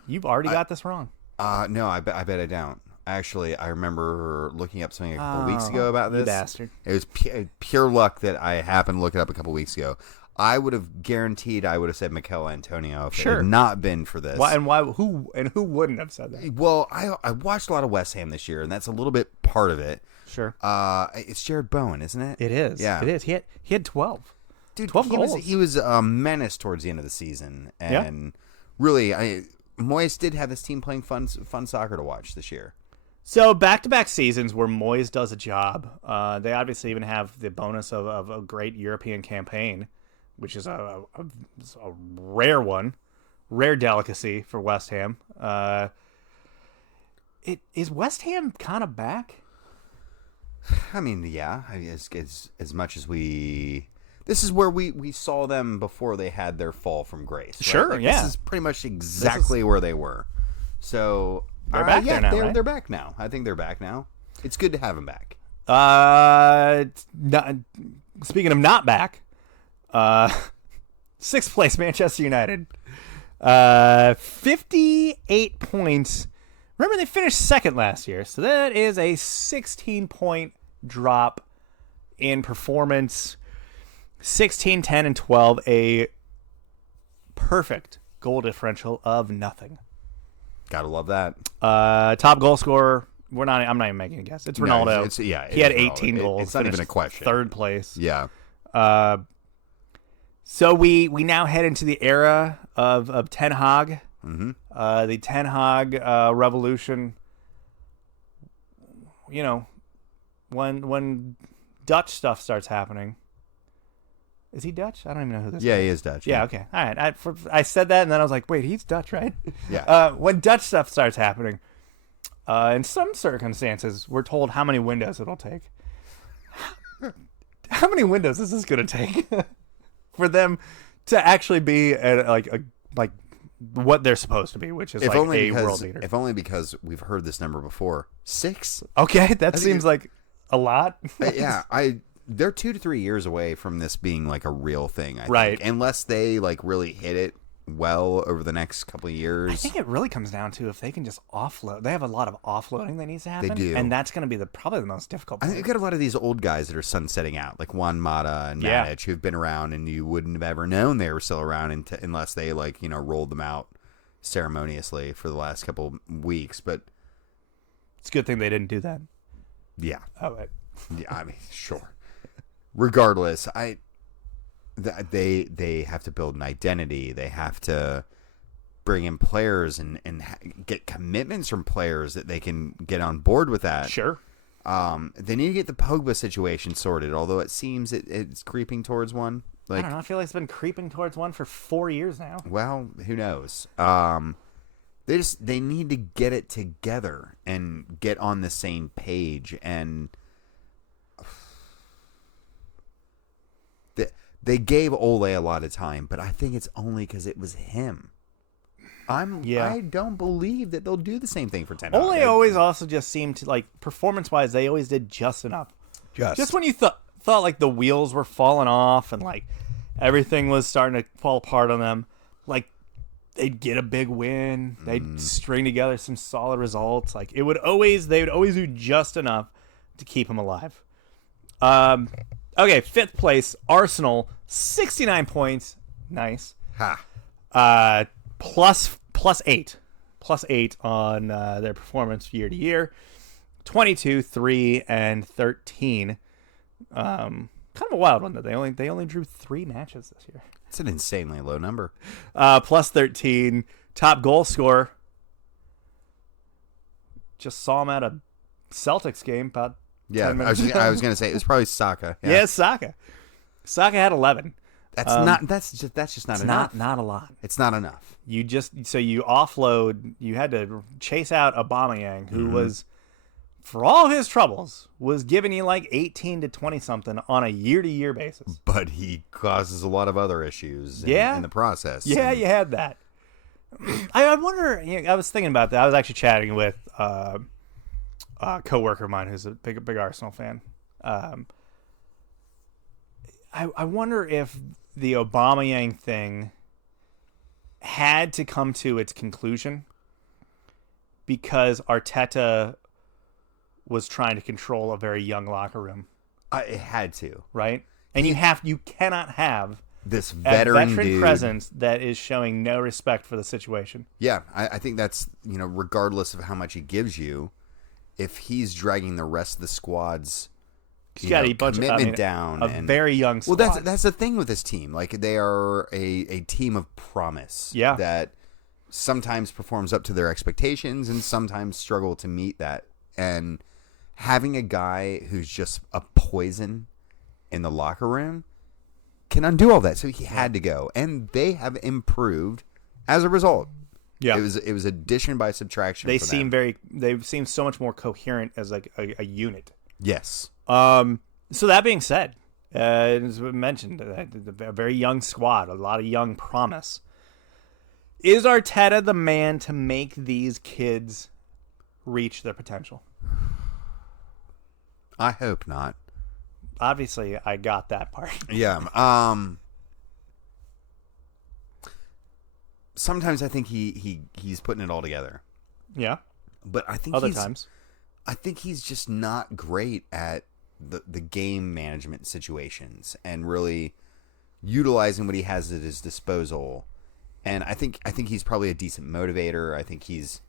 You've already got this wrong. No, I bet I don't. Actually, I remember looking up something a couple weeks ago about this. You bastard. It was pure luck that I happened to look it up a couple weeks ago. I would have guaranteed I would have said Mikel Antonio if it had not been for this. Who wouldn't have said that? Well, I watched a lot of West Ham this year, and that's a little bit part of it. Sure. It's Jared Bowen, isn't it? It is. Yeah. It is. He had 12. Dude, 12 goals. He was a menace towards the end of the season, and really, Moyes did have his team playing fun soccer to watch this year. So back-to-back seasons where Moyes does a job. They obviously even have the bonus of a great European campaign, which is a rare one, rare delicacy for West Ham. Is West Ham kind of back? I mean, yeah, as much as this is where we saw them before they had their fall from grace. Right? Sure, yeah. This is pretty much exactly where they were. So they're back there now, right? They're back now. I think they're back now. It's good to have them back. Speaking of not back, 6th place Manchester United, 58 points. Remember, they finished 2nd last year, so that is a 16-point drop in performance. 16, 10, and 12, a perfect goal differential of nothing. Gotta love that. Top goal scorer. I'm not even making a guess. It's Ronaldo. No, he had 18 goals. It's not even a question. 3rd place. Yeah. So we now head into the era of Ten Hag. Mm-hmm. The Ten Hag revolution. When Dutch stuff starts happening. Is he Dutch? I don't even know who this is. Yeah, he is Dutch. Yeah, okay. All right. I said that, and then I was like, wait, he's Dutch, right? Yeah. When Dutch stuff starts happening, in some circumstances, we're told how many windows it'll take. How many windows is this going to take for them to actually be like what they're supposed to be, which is a world leader? If only because we've heard this number before. 6? Okay, that seems like a lot. Yeah, they're 2 to 3 years away from this being like a real thing, I right? think. Unless they really hit it well over the next couple of years. I think it really comes down to if they can just offload. They have a lot of offloading that needs to happen. They do. And that's going to be probably the most difficult part. I think they've got a lot of these old guys that are sunsetting out, like Juan Mata and Matic, who've been around, and you wouldn't have ever known they were still around unless they rolled them out ceremoniously for the last couple weeks. But it's a good thing they didn't do that. Yeah. Oh, right. Yeah, I mean, sure. Regardless, they have to build an identity. They have to bring in players and get commitments from players that they can get on board with that. Sure. They need to get the Pogba situation sorted, although it seems it's creeping towards one. I don't know. I feel like it's been creeping towards one for 4 years now. Well, who knows? They need to get it together and get on the same page. And They gave Ole a lot of time, but I think it's only because it was him. I don't believe that they'll do the same thing for Ten Hag. Ole always also just seemed to, like, performance-wise, they always did just enough. Just when you thought like the wheels were falling off and like everything was starting to fall apart on them, like they'd get a big win, they'd string together some solid results. Like they would always do just enough to keep them alive. Okay, 5th place, Arsenal, 69 points. Nice. Plus 8 on their performance year to year. 22, 3, and 13. Kind of a wild one, though. They only drew 3 matches this year. It's an insanely low number. Plus 13. Top goal scorer. Just saw him at a Celtics game about 10 minutes ago. I was going to say, it was probably Saka. Yeah, Saka. Saka had 11. That's just not enough. Not a lot. It's not enough. You offload. You had to chase out Aubameyang, who was, for all of his troubles, was giving you like 18 to 20 something on a year-to-year basis. But he causes a lot of other issues in the process. Yeah, you had that. I wonder, I was thinking about that. I was actually chatting with a coworker of mine who's a big Arsenal fan. I wonder if the Aubameyang thing had to come to its conclusion because Arteta was trying to control a very young locker room. It had to, right? And you cannot have this veteran dude presence that is showing no respect for the situation. Yeah, I think that's, regardless of how much he gives you, if he's dragging the rest of the squad's commitment down, a very young squad. Well, that's the thing with this team. Like, they are a team of promise. Yeah. That sometimes performs up to their expectations and sometimes struggle to meet that. And having a guy who's just a poison in the locker room can undo all that. So he had to go, and they have improved as a result. Yeah, it was addition by subtraction. They seem so much more coherent as like a unit. Yes. So that being said, as we mentioned, a very young squad, a lot of young promise. Is Arteta the man to make these kids reach their potential? I hope not. Obviously, I got that part. Yeah. Sometimes I think he's putting it all together. Yeah. But I think other times I think he's just not great at the game management situations and really utilizing what he has at his disposal. And I think he's probably a decent motivator. I think he's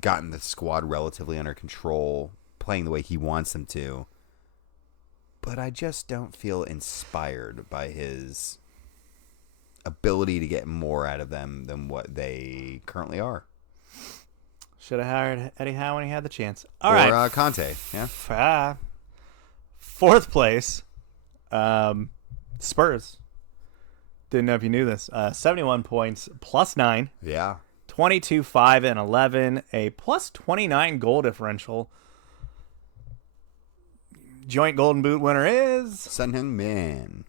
gotten the squad relatively under control, playing the way he wants them to. But I just don't feel inspired by his ability to get more out of them than what they currently are. Should have hired Eddie Howe when he had the chance. Or Conte, yeah. 4th place, Spurs. Didn't know if you knew this. 71 points, plus 9. Yeah. 22, 5, and 11. A plus 29 goal differential. Joint Golden Boot winner is Son Heung-min.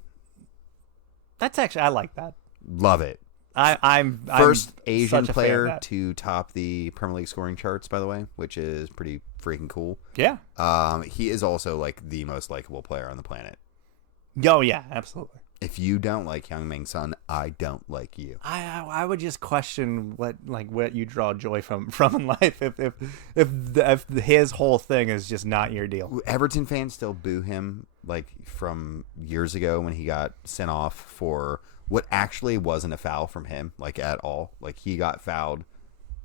That's actually, I like that. Love it. I'm first I'm Asian player to top the Premier League scoring charts, by the way, which is pretty freaking cool. Yeah. He is also like the most likable player on the planet. Oh yeah, absolutely. If you don't like Heung-min Son, I don't like you. I would just question what you draw joy from in life if his whole thing is just not your deal. Everton fans still boo him like from years ago when he got sent off for what actually wasn't a foul from him, like at all. Like he got fouled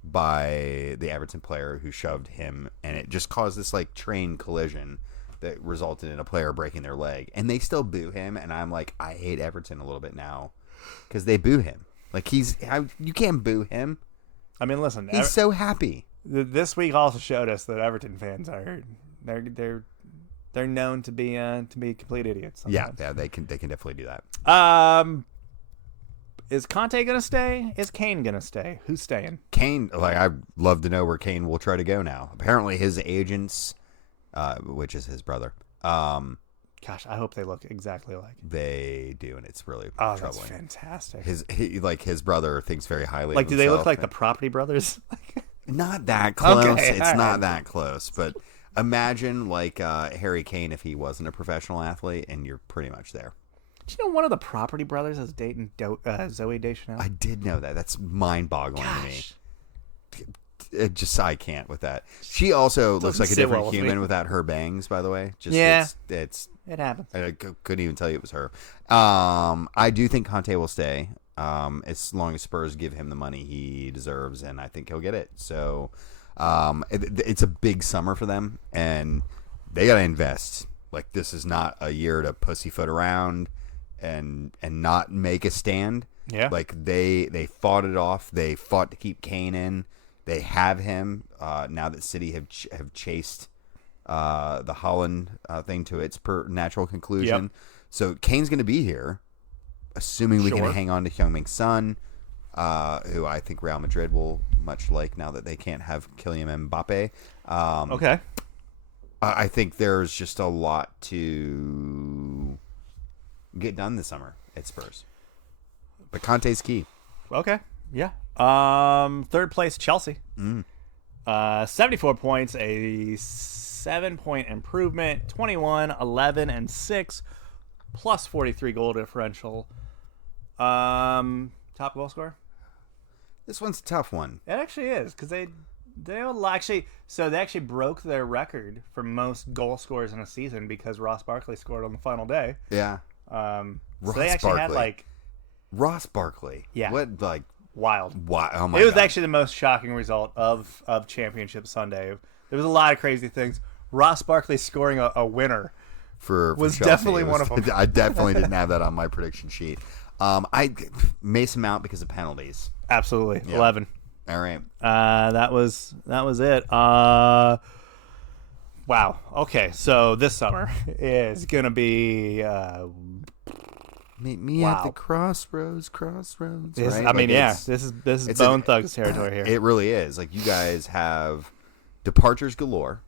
by the Everton player who shoved him, and it just caused this like train collision that resulted in a player breaking their leg, and they still boo him. And I'm like, I hate Everton a little bit now because they boo him. Like you can't boo him. I mean, listen, he's so happy. This week also showed us that Everton fans they're known to be complete idiots sometimes. Yeah, they can definitely do that. Is Conte gonna stay? Is Kane gonna stay? Who's staying? Kane. Like, I'd love to know where Kane will try to go now. Apparently, his agents, which is his brother, Gosh, I hope they look exactly like. They do, and it's really Oh, troubling. that's fantastic. His brother thinks very highly. Like, of do they look himself, like the Property Brothers? Not that close. Okay, It's all not right. that close, but imagine like Harry Kane if he wasn't a professional athlete, and you're pretty much there. Do you know one of the Property Brothers is dating Zooey Deschanel? I did know that. That's mind-boggling to me. Gosh. I can't with that. She also looks like a sit different well with me. human without her bangs. By the way, Yeah. it's It happens. I couldn't even tell you it was her. I do think Conte will stay as long as Spurs give him the money he deserves, and I think he'll get it. So it's a big summer for them, and they got to invest. Like, this is not a year to pussyfoot around and not make a stand. Yeah. Like, they fought it off. They fought to keep Kane in. They have him now that City have chased the Holland thing to its natural conclusion. Yep. So Kane's going to be here, assuming we Sure. can hang on to Heung-min Son, who I think Real Madrid will much like now that they can't have Kylian Mbappe. Okay. I think there's just a lot to get done this summer at Spurs. But Conte's key. Okay. Yeah. Third place, Chelsea. 74 points, a 7-point improvement, 21, 11, and 6, plus 43 goal differential. Top goal scorer? This one's a tough one. It actually is, because they actually broke their record for most goal scorers in a season because Ross Barkley scored on the final day. Yeah. So Ross they actually had Barkley. Ross Barkley. Yeah. What, like, wild. why? Oh my It was God. actually the most shocking result of Championship Sunday. There was a lot of crazy things. Ross Barkley scoring a winner for was Chelsea. definitely It one of them. I definitely didn't have that on my prediction sheet. I Mason Mount because of penalties. Absolutely. Yeah. 11. All right. That was it. Wow. Okay, so this summer is gonna be. Meet me at the crossroads. This, Right? I mean, Like, yeah. it's- This is it's Bone an- Thugs territory here. It really is. Like, you guys have departures galore.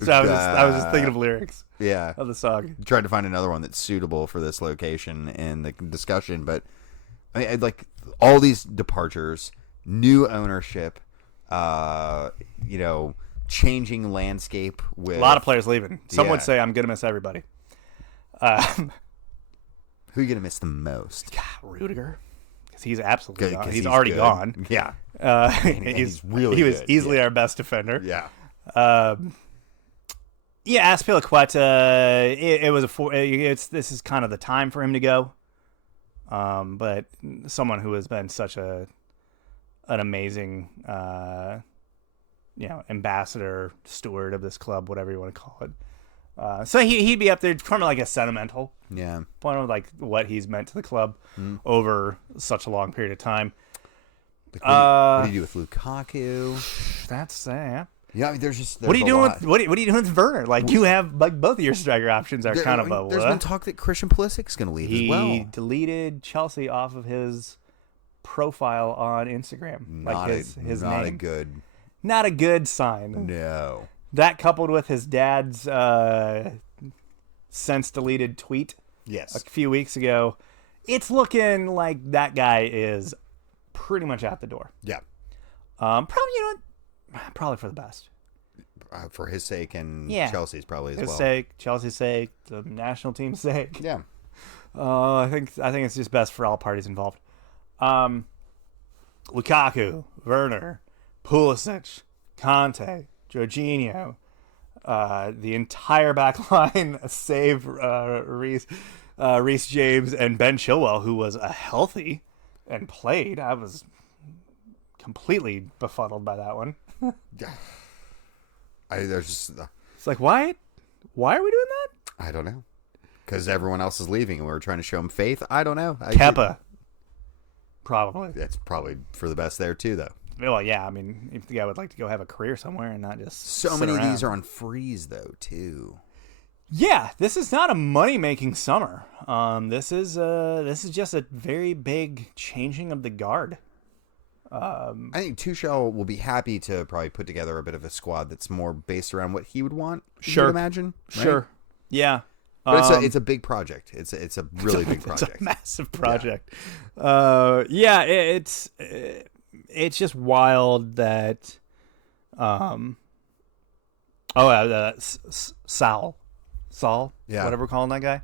So I was just thinking of lyrics Yeah. of the song. Tried to find another one that's suitable for this location in the discussion, but I mean, like, all these departures, new ownership, changing landscape with A lot of players leaving. Some would Yeah. say I'm gonna miss everybody. Who are you gonna miss the most? Rudiger, because he's absolutely Good, gone. 'cause He's already good. gone. Yeah, He's really he was good. easily Yeah. our best defender. yeah. Yeah, Azpilicueta. This is kind of the time for him to go. But someone who has been such an amazing, ambassador, steward of this club, whatever you want to call it. So he'd be up there, kind of like a sentimental Yeah. point of like what he's meant to the club over such a long period of time. Like, what do you do with Lukaku? That's Yeah, I mean, there's what are you a doing lot. with what are you doing with Werner? Like, you have like both of your striker options are kind of a. There's been talk that Christian Pulisic's going to leave He as well. deleted Chelsea off of his profile on Instagram. Not like his not a name. good. Not a good sign. No. That coupled with his dad's since deleted tweet a Yes. few weeks ago, it's looking like that guy is pretty much out the door. Yeah. Probably for the best. For his sake and Yeah. Chelsea's probably as His well. sake, Chelsea's sake, the national team's sake. Yeah. I think it's just best for all parties involved. Lukaku, Werner, Pulisic, Conte, Jorginho, the entire back line, save Reece James and Ben Chilwell, who was healthy and played. I was completely befuddled by that one. There's just It's like, why are we doing that? I don't know, because everyone else is leaving and we were trying to show them faith. I don't know. Kepa, probably. That's probably for the best there too, though. Well, yeah. I mean, if the guy would like to go have a career somewhere and not just So sit many of around. these are on freeze though too. Yeah, this is not a money-making summer. This is just a very big changing of the guard. I think Tuchel will be happy to probably put together a bit of a squad that's more based around what he would want. Sure. You would imagine. Right? Sure. Yeah. But it's a big project. It's a really big project. It's a massive project. Yeah. It's just wild that. Saul, whatever we're calling that guy,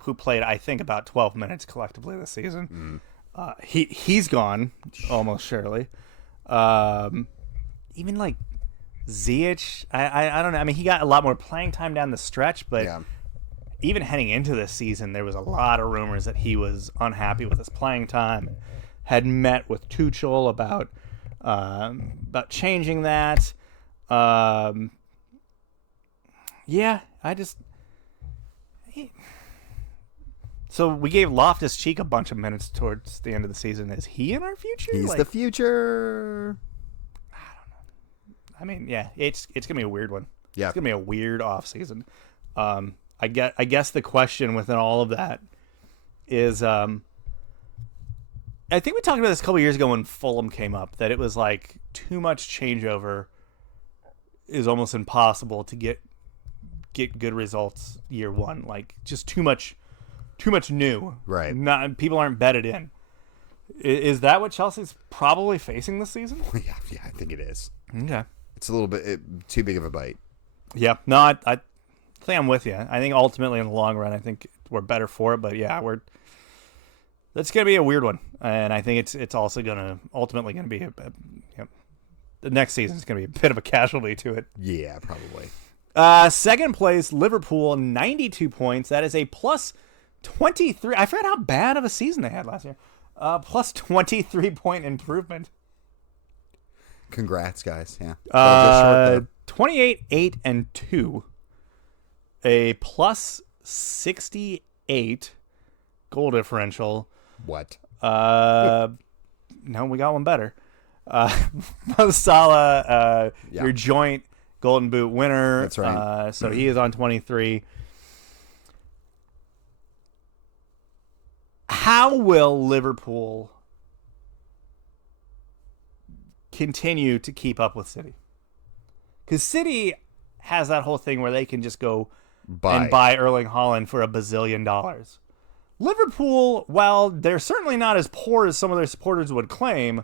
who played I think about 12 minutes collectively this season. He's gone almost surely. Even like Ziyech, I don't know. I mean, he got a lot more playing time down the stretch, but even heading into this season, there was a lot of rumors that he was unhappy with his playing time. Had met with Tuchel about changing that. So we gave Loftus-Cheek a bunch of minutes towards the end of the season. Is he in our future? He's the future. I don't know. I mean, yeah, it's gonna be a weird one. Yeah, it's gonna be a weird off season. I guess the question within all of that is, I think we talked about this a couple years ago when Fulham came up, that it was like too much changeover is almost impossible to get good results year one. Like just too much new. Right. People aren't bedded in. Is that what Chelsea's probably facing this season? Yeah, I think it is. Okay. It's a little bit too big of a bite. Yeah. No, I think I'm with you. I think ultimately in the long run, I think we're better for it. But yeah, that's gonna be a weird one, and I think it's also ultimately gonna be the next season's gonna be a bit of a casualty to it. Yeah, probably. Second place, Liverpool, 92 points. That is a plus 23. I forgot how bad of a season they had last year. Plus 23 point improvement. Congrats, guys. Yeah. 28, 8, and 2. A plus 68 goal differential. What? No, we got one better. Mo Salah, your joint Golden Boot winner. That's right. So he is on 23. How will Liverpool continue to keep up with City? Because City has that whole thing where they can just go and buy Erling Haaland for $1 bazillion. Liverpool, while they're certainly not as poor as some of their supporters would claim,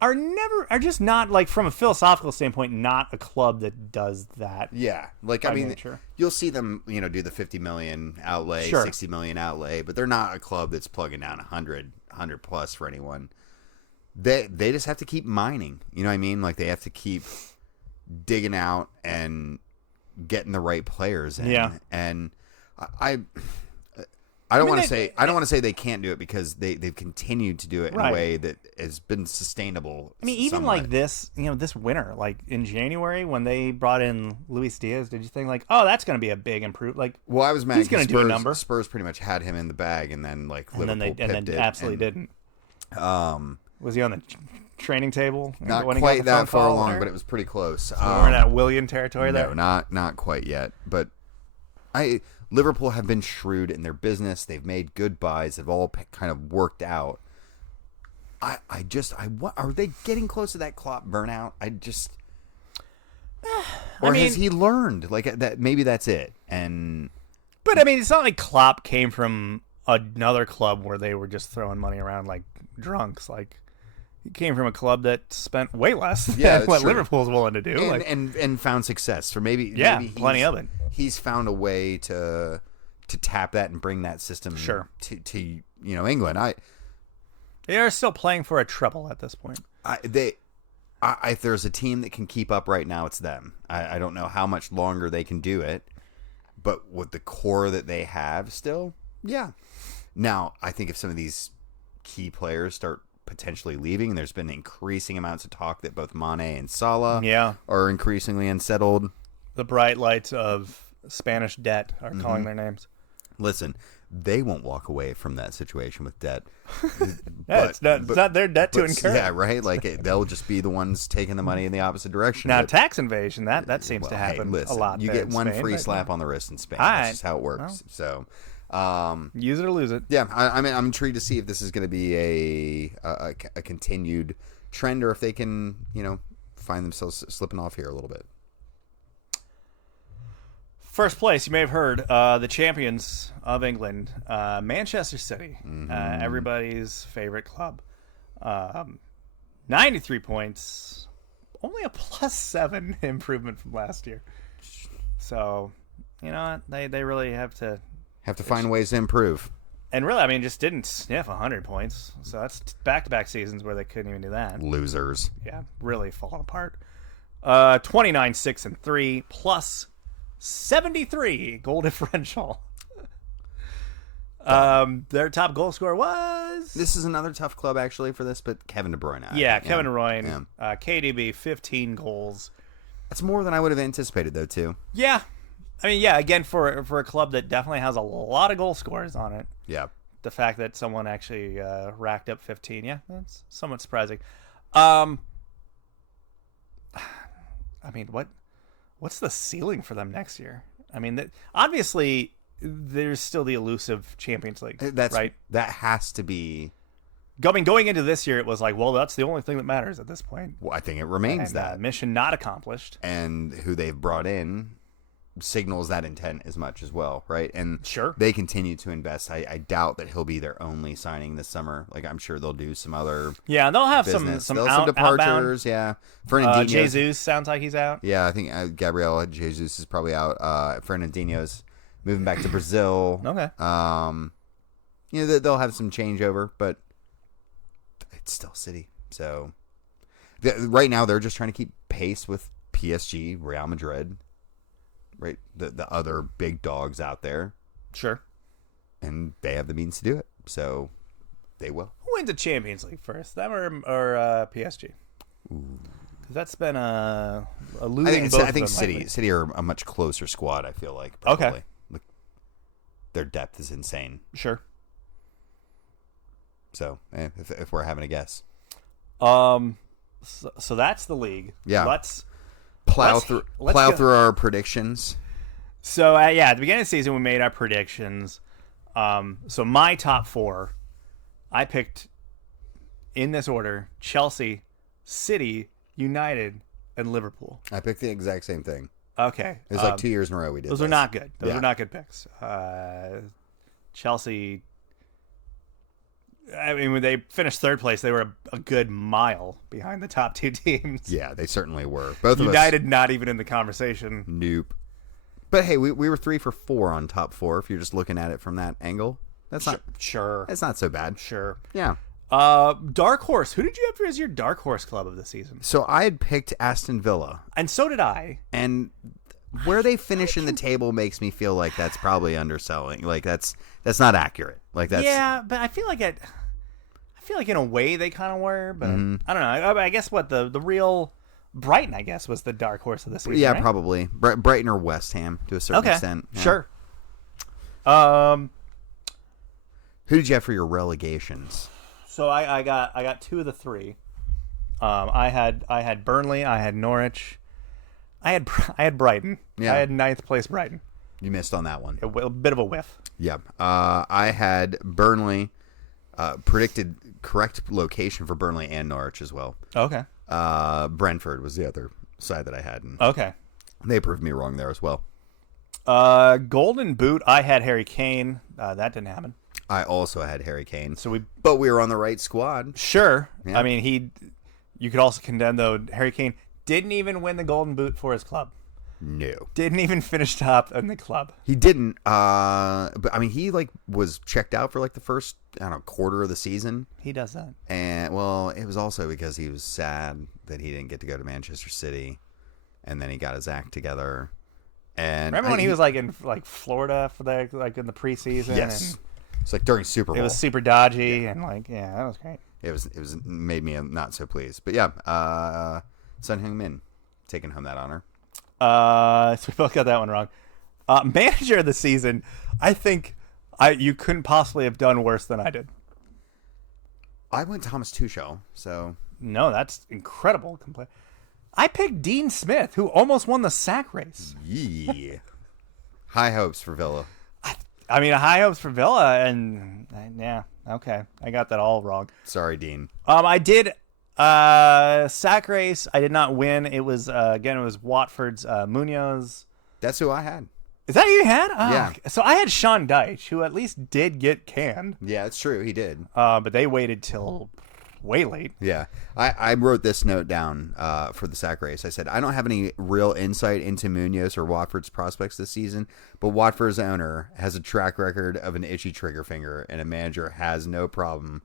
are just not, like, from a philosophical standpoint, not a club that does that. Yeah, like I mean, you'll see them, do the 50 million outlay, 60 million outlay, but they're not a club that's plugging down 100 plus for anyone. They just have to keep mining. You know what I mean? Like they have to keep digging out and getting the right players in. Yeah, and I don't want to say they can't do it because they've continued to do it in a way that has been sustainable. I mean, even like this, this winter, like in January when they brought in Luis Diaz, did you think like, oh, that's going to be a big improvement? Like, well, I was mad. He's going to do a number. Spurs pretty much had him in the bag, and then Liverpool absolutely didn't. Was he on the training table? Not quite that far along, but it was pretty close. So we're in that Willian territory there. No, not quite yet, but Liverpool have been shrewd in their business. They've made good buys. They've all kind of worked out. Are they getting close to that Klopp burnout? Has he learned like that? Maybe that's it. But I mean, it's not like Klopp came from another club where they were just throwing money around like drunks. Like he came from a club that spent way less than what Liverpool's willing to do, and found success. So maybe plenty of it. He's found a way to tap that and bring that system to England. They are still playing for a treble at this point. If there's a team that can keep up right now, it's them. I don't know how much longer they can do it, but with the core that they have still, yeah. Now, I think if some of these key players start potentially leaving, there's been increasing amounts of talk that both Mane and Salah are increasingly unsettled. The bright lights of Spanish debt are calling their names. Listen, they won't walk away from that situation with debt. It's not their debt to incur. Yeah, right? Like they'll just be the ones taking the money in the opposite direction. Now, tax invasion, that seems to happen a lot. You get one free slap on the wrist in Spain. That's just how it works. Use it or lose it. Yeah, I mean, I'm intrigued to see if this is going to be a continued trend or if they can, find themselves slipping off here a little bit. First place, you may have heard, the champions of England, Manchester City, everybody's favorite club. 93 points, only a +7 improvement from last year. So, you know what? They really have to find ways to improve. And really, I mean, just didn't sniff 100 points. So that's back-to-back seasons where they couldn't even do that. Losers. Yeah, really falling apart. 29, 6, and 3, plus 73 goal differential. Their top goal scorer was... This is another tough club, actually, for this, but Kevin De Bruyne. Kevin De Bruyne. Yeah. KDB, 15 goals. That's more than I would have anticipated, though, too. Yeah. I mean, yeah, again, for a club that definitely has a lot of goal scorers on it. Yeah. The fact that someone actually racked up 15, yeah, that's somewhat surprising. I mean, what's the ceiling for them next year? I mean, obviously, there's still the elusive Champions League, right? That has to be... Going into this year, it was like, well, that's the only thing that matters at this point. Well, I think it remains that. Mission not accomplished. And who they've brought in signals that intent as much as well, right? And sure, they continue to invest. I doubt that he'll be their only signing this summer. Like, I'm sure they'll do some other they'll have business. some departures. Outbound. Fernandinho, Jesus sounds like he's out. Yeah, I think Gabriel Jesus is probably out. Fernandinho's moving back to Brazil. Okay. They'll have some changeover, but it's still City. So right now they're just trying to keep pace with PSG, Real Madrid. Right, the other big dogs out there. Sure. And they have the means to do it, so they will. Who wins the Champions League first, them or PSG? Because that's been eluding both of them. I think lately. City are a much closer squad, I feel like. Probably. Okay. Look, their depth is insane. Sure. So, if we're having a guess. So that's the league. Yeah. Let's plow through our predictions. So at the beginning of the season we made our predictions. So my top 4, I picked in this order: Chelsea, City, United, and Liverpool. I picked the exact same thing. Okay. It was like 2 years in a row we did. Those are not good. Those are not good picks. Chelsea, I mean, when they finished third place, they were a good mile behind the top 2 teams. Yeah, they certainly were. Both of us. United not even in the conversation. Nope. But hey, we were 3 for 4 on top 4. If you're just looking at it from that angle, that's not sure. It's not so bad. Sure. Yeah. Dark horse. Who did you have as your dark horse club of the season? So I had picked Aston Villa, and so did I. And where they finish in the table makes me feel like that's probably underselling. Like that's not accurate. Like that's but I feel like in a way they kind of were, but I don't know. I guess what the real Brighton, I guess, was the dark horse of the season. Yeah, right? probably Brighton or West Ham to a certain extent. Yeah. Sure. Who did you have for your relegations? So I got 2 of the 3. I had Burnley, I had Norwich, I had Brighton. Yeah. I had 9th place Brighton. You missed on that one. A bit of a whiff. Yeah. I had Burnley. Predicted correct location for Burnley and Norwich as well. Okay. Brentford was the other side that I had. And okay. They proved me wrong there as well. Golden Boot, I had Harry Kane. That didn't happen. I also had Harry Kane. So but we were on the right squad. Sure. Yeah. I mean, you could also condemn, though, Harry Kane didn't even win the Golden Boot for his club. No. Didn't even finish top in the club. He didn't. But I mean, he was checked out for the first, quarter of the season. He does that. And it was also because he was sad that he didn't get to go to Manchester City, and then he got his act together. And remember when he was in Florida for in the preseason? Yes. And it's during Super Bowl. It was super dodgy and that was great. It was made me not so pleased. But yeah, Son Heung-min taking home that honor. So we both got that one wrong. Manager of the season, I think you couldn't possibly have done worse than I did. I went Thomas Tuchel, so no, that's incredible. I picked Dean Smith, who almost won the sack race. Yeah. High hopes for Villa. I mean, high hopes for Villa, and yeah, okay, I got that all wrong. Sorry, Dean. I did sack race. I did not win. It was again. It was Watford's Munoz. That's who I had. Is that who you had? Yeah. So I had Sean Dyche, who at least did get canned. Yeah, it's true. He did. But they waited till way late. Yeah. I wrote this note down for the sack race. I said, I don't have any real insight into Munoz or Watford's prospects this season, but Watford's owner has a track record of an itchy trigger finger, and a manager has no problem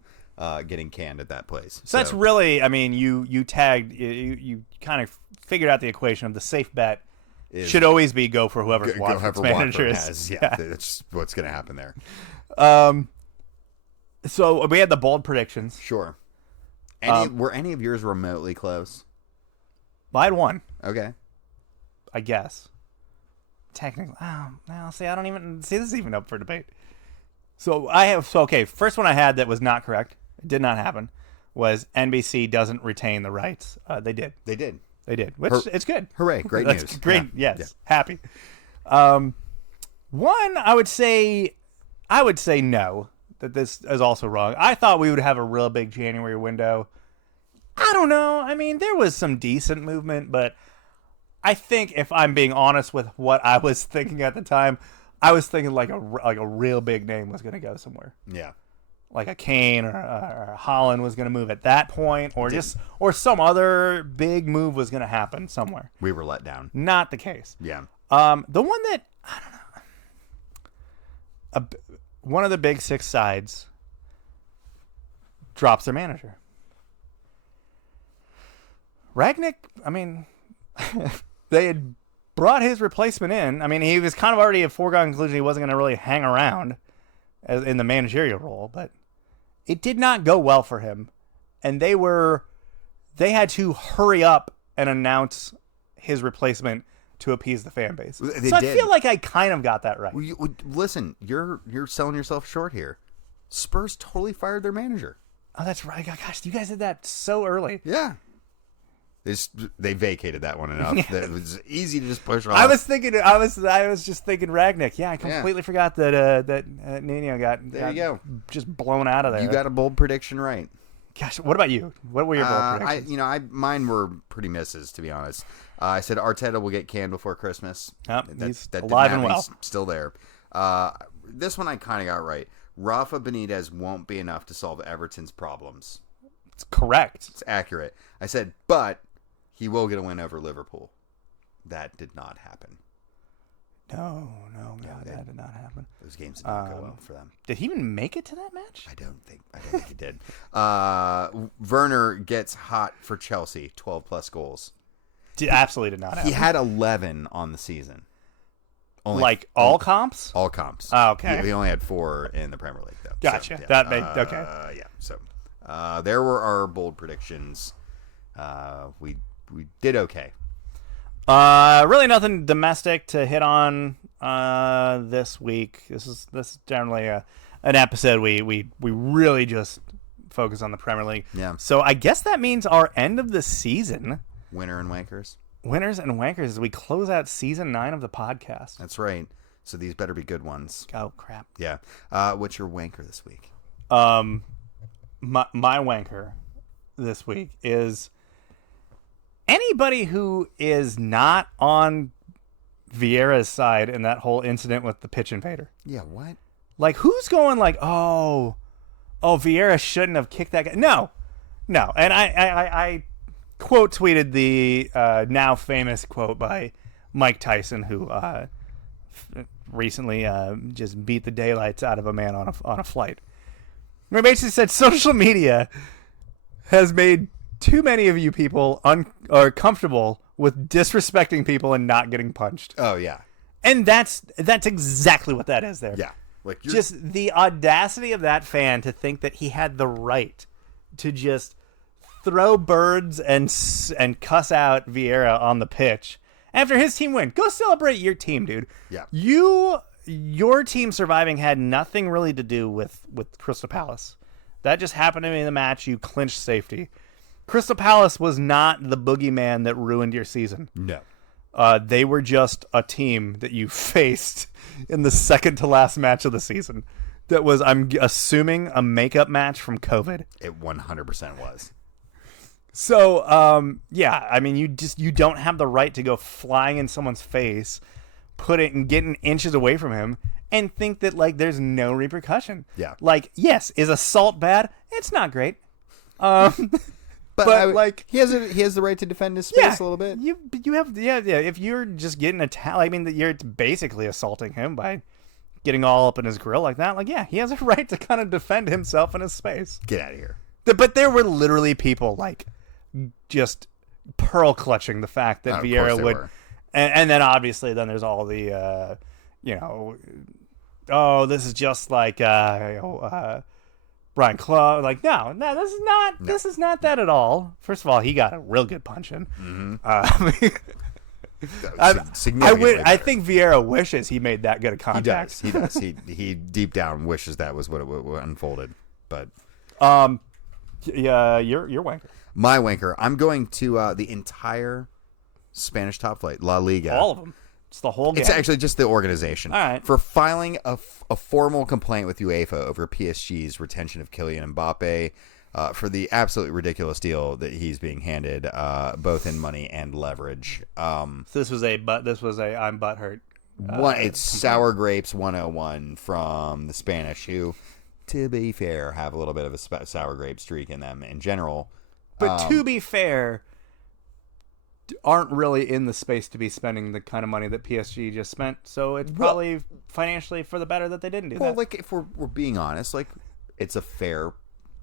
getting canned at that place. So that's really, I mean, you tagged, you kind of figured out the equation of the safe bet. Should always be go for whoever Watford's manager is. Yeah, that's what's going to happen there. So we had the bold predictions. Sure. Were any of yours remotely close? I had one. Okay. I guess. Technically. Well, see, I don't even see this is even up for debate. Okay, first one I had that was not correct. It did not happen. Was NBC doesn't retain the rights. They did. They did. They did, which it's good. Hooray! Great That's news. Great, yeah. yes, Yeah. happy. One, I would say no. That this is also wrong. I thought we would have a real big January window. I don't know. I mean, there was some decent movement, but I think if I'm being honest with what I was thinking at the time, I was thinking like a real big name was going to go somewhere. Yeah. Like a Kane or a Holland was going to move at that point, or some other big move was going to happen somewhere. We were let down. Not the case. Yeah. The one that I don't know, one of the big six sides drops their manager. Ragnick. I mean, they had brought his replacement in. I mean, he was kind of already a foregone conclusion he wasn't going to really hang around in the managerial role, but it did not go well for him, and they had to hurry up and announce his replacement to appease the fan base. I feel like I kind of got that right. Listen, you're selling yourself short here. Spurs totally fired their manager. Oh, that's right. Gosh, you guys did that so early. Yeah. They vacated that one enough. Yeah. That it was easy to just push off. I was just thinking Ragnick. Yeah, I completely forgot that Nuno got just blown out of there. You got a bold prediction right. Gosh, what about you? What were your bold predictions? Mine were pretty misses, to be honest. I said Arteta will get canned before Christmas. He's alive and well. He's still there. This one I kind of got right. Rafa Benitez won't be enough to solve Everton's problems. It's correct. It's accurate. I said, but he will get a win over Liverpool. That did not happen. No, that did not happen. Those games did not go well for them. Did he even make it to that match? I don't think he did. Werner gets hot for Chelsea, 12-plus goals. Absolutely did not happen. He had 11 on the season. All comps? All comps. Oh, okay. He only had 4 in the Premier League, though. Gotcha. So, yeah. Okay. Yeah, so there were our bold predictions. We did okay. Really nothing domestic to hit on this week. This is generally an episode we really just focus on the Premier League. Yeah. So I guess that means our end of the season. Winners and wankers as we close out season 9 of the podcast. That's right. So these better be good ones. Oh crap. Yeah. What's your wanker this week? My wanker this week is anybody who is not on Vieira's side in that whole incident with the pitch invader. Yeah, what? Like, who's going like, oh, Vieira shouldn't have kicked that guy. No. And I quote tweeted the now famous quote by Mike Tyson, who recently just beat the daylights out of a man on a flight. Where he basically said social media has made too many of you people are comfortable with disrespecting people and not getting punched. Oh yeah, and that's exactly what that is there. Yeah, like just the audacity of that fan to think that he had the right to just throw birds and cuss out Vieira on the pitch after his team win. Go celebrate your team, dude. Yeah, your team surviving had nothing really to do with Crystal Palace. That just happened to be in the match. You clinched safety. Crystal Palace was not the boogeyman that ruined your season. No. They were just a team that you faced in the second to last match of the season. That was, I'm assuming, a makeup match from COVID. It 100% was. So, yeah, I mean, you don't have the right to go flying in someone's face, put it and getting inches away from him, and think that like there's no repercussion. Yeah. Like, yes, is assault bad? It's not great. But like he has the right to defend his space a little bit. You have If you're just getting attacked, I mean, you're basically assaulting him by getting all up in his grill like that. Like, yeah, he has a right to kind of defend himself in his space. Get out of here. But there were literally people like just pearl clutching the fact that Vieira would, and then obviously then there's all the oh, this is just like Brian Clough. Like, no, this is not that at all. First of all, he got a real good punch in. I think Vieira wishes he made that good a contact. He does. He deep down wishes that was what it unfolded. But yeah, your wanker. My wanker. I'm going to the entire Spanish top flight, La Liga. All of them. It's the whole game. It's actually just the organization. All right. For filing a formal complaint with UEFA over PSG's retention of Kylian Mbappe for the absolutely ridiculous deal that he's being handed, both in money and leverage. So this was a I'm butthurt. It's Sour Grapes 101 from the Spanish, who, to be fair, have a little bit of a sour grape streak in them in general. But to be fair, aren't really in the space to be spending the kind of money that PSG just spent. So it's probably financially for the better that they didn't do that. Well, like, if we're being honest, like, it's a fair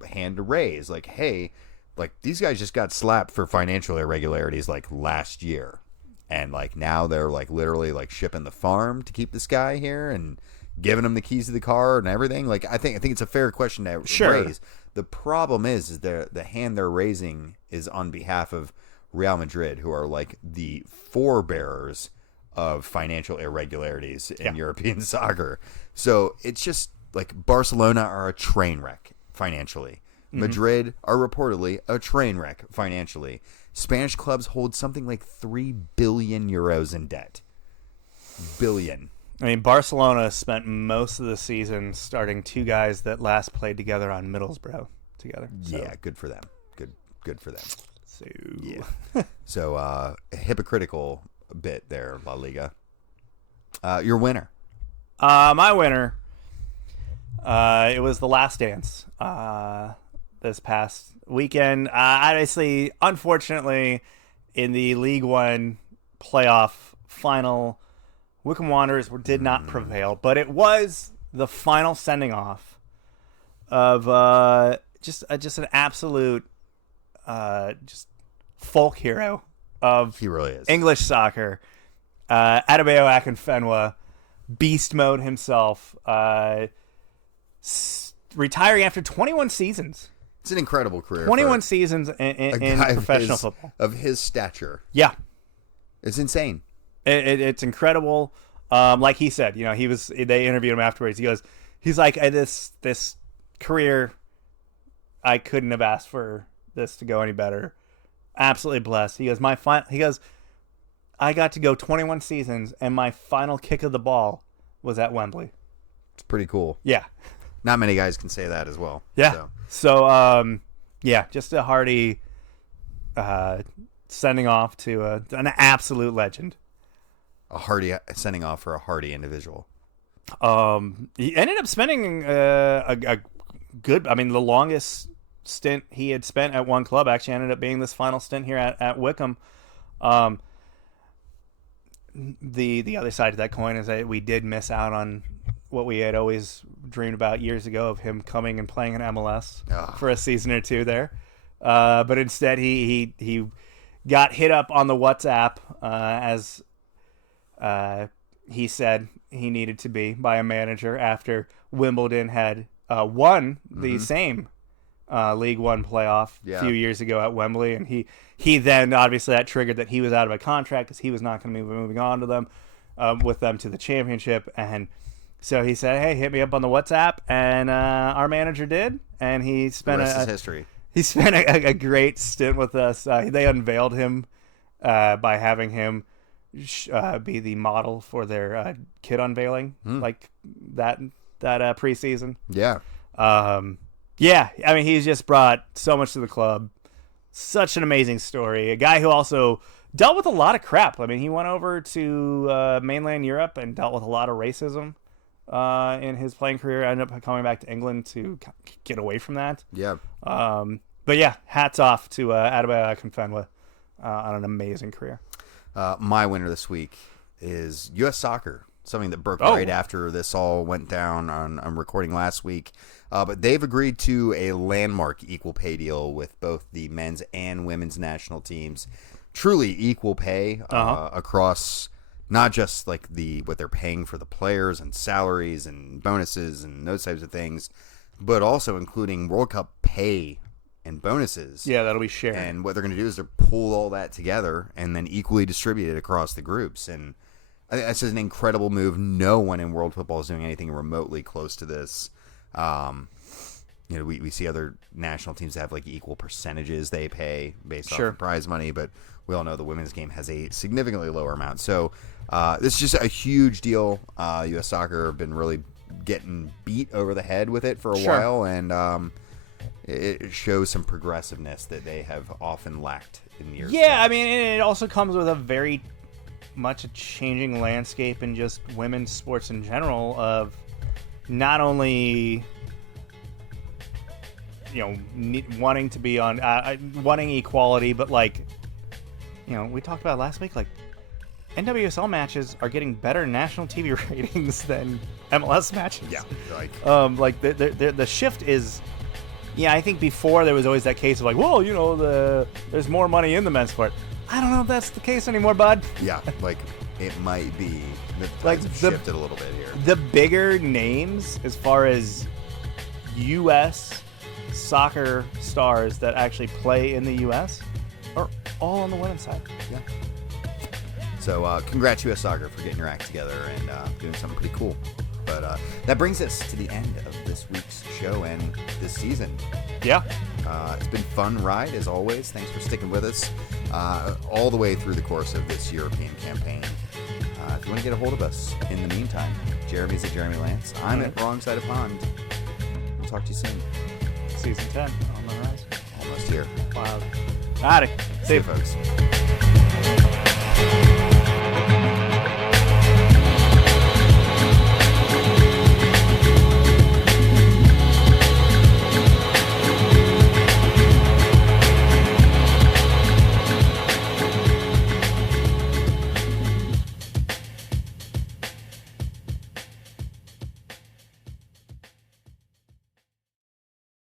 hand to raise. Like, hey, like, these guys just got slapped for financial irregularities like last year, and like now they're like literally like shipping the farm to keep this guy here and giving him the keys to the car and everything. Like, I think it's a fair question to raise. The problem is the hand they're raising is on behalf of Real Madrid, who are like the forebearers of financial irregularities in European soccer. So it's just like Barcelona are a train wreck financially. Madrid are reportedly a train wreck financially. Spanish clubs hold something like 3 billion euros in debt. Billion. I mean, Barcelona spent most of the season starting two guys that last played together on Middlesbrough together. So. Yeah, good for them. Good for them. So yeah. So a hypocritical bit there, La Liga. Your winner. My winner. It was The Last Dance. This past weekend. Obviously, unfortunately, in the League One playoff final, Wycombe Wanderers did not prevail, but it was the final sending off of just an absolute just folk hero of he really is. English soccer. Adebayo Akinfenwa, beast mode himself, retiring after 21 seasons. It's an incredible career. 21 seasons in professional football. Of his stature. Yeah. It's insane. It's incredible. Like he said, they interviewed him afterwards. He's like, this career, I couldn't have asked for this to go any better. Absolutely blessed. He goes, I got to go 21 seasons, and my final kick of the ball was at Wembley. It's pretty cool. Yeah. Not many guys can say that as well. Yeah. So just a hearty sending off to an absolute legend. A hearty sending off for a hearty individual. He ended up spending a good, the longest stint he had spent at one club actually ended up being this final stint here at Wycombe. The other side of that coin is that we did miss out on what we had always dreamed about years ago of him coming and playing in MLS for a season or two there. But instead he got hit up on the WhatsApp as he said he needed to be by a manager after Wimbledon had won the same League One playoff a few years ago at Wembley, and he then obviously that triggered that he was out of a contract because he was not going to be moving on to them with them to the championship, and so he said, "Hey, hit me up on the WhatsApp," and our manager did, and he spent the rest is history. He spent a great stint with us. They unveiled him by having him be the model for their kid unveiling, like that preseason. Yeah. Yeah, I mean, he's just brought so much to the club. Such an amazing story. A guy who also dealt with a lot of crap. I mean, he went over to mainland Europe and dealt with a lot of racism in his playing career. Ended up coming back to England to get away from that. Yeah. But yeah, hats off to Adebayo Akinfenwa on an amazing career. My winner this week is U.S. Soccer, something that broke right after this all went down on recording last week. But they've agreed to a landmark equal pay deal with both the men's and women's national teams. Truly equal pay across not just like what they're paying for the players and salaries and bonuses and those types of things, but also including World Cup pay and bonuses. Yeah, that'll be shared. And what they're going to do is they're pull all that together and then equally distribute it across the groups. And I think that's just an incredible move. No one in world football is doing anything remotely close to this. We see other national teams that have like equal percentages they pay based off of prize money, but we all know the women's game has a significantly lower amount. So this is just a huge deal. U.S. Soccer have been really getting beat over the head with it for a while, and it shows some progressiveness that they have often lacked in years past. I mean, it also comes with a very much a changing landscape in just women's sports in general of not only wanting to be on wanting equality, but like we talked about last week, like NWSL matches are getting better national TV ratings than MLS matches. Yeah, like the shift is. Yeah, I think before there was always that case of like, well, there's more money in the men's sport. I don't know if that's the case anymore, bud. Yeah, like it might be. Like shifted a little bit here. The bigger names as far as U.S. soccer stars that actually play in the U.S. are all on the women's side. Yeah. So congrats U.S. Soccer for getting your act together and doing something pretty cool. But that brings us to the end of this week's show and this season. Yeah. It's been a fun ride, as always. Thanks for sticking with us all the way through the course of this European campaign. If you want to get a hold of us in the meantime, Jeremy's at Jeremy Lance. I'm at Wrong Side of Pond. We'll talk to you soon. Season 10 on the horizon. Almost here. Wow. Howdy. See you, folks.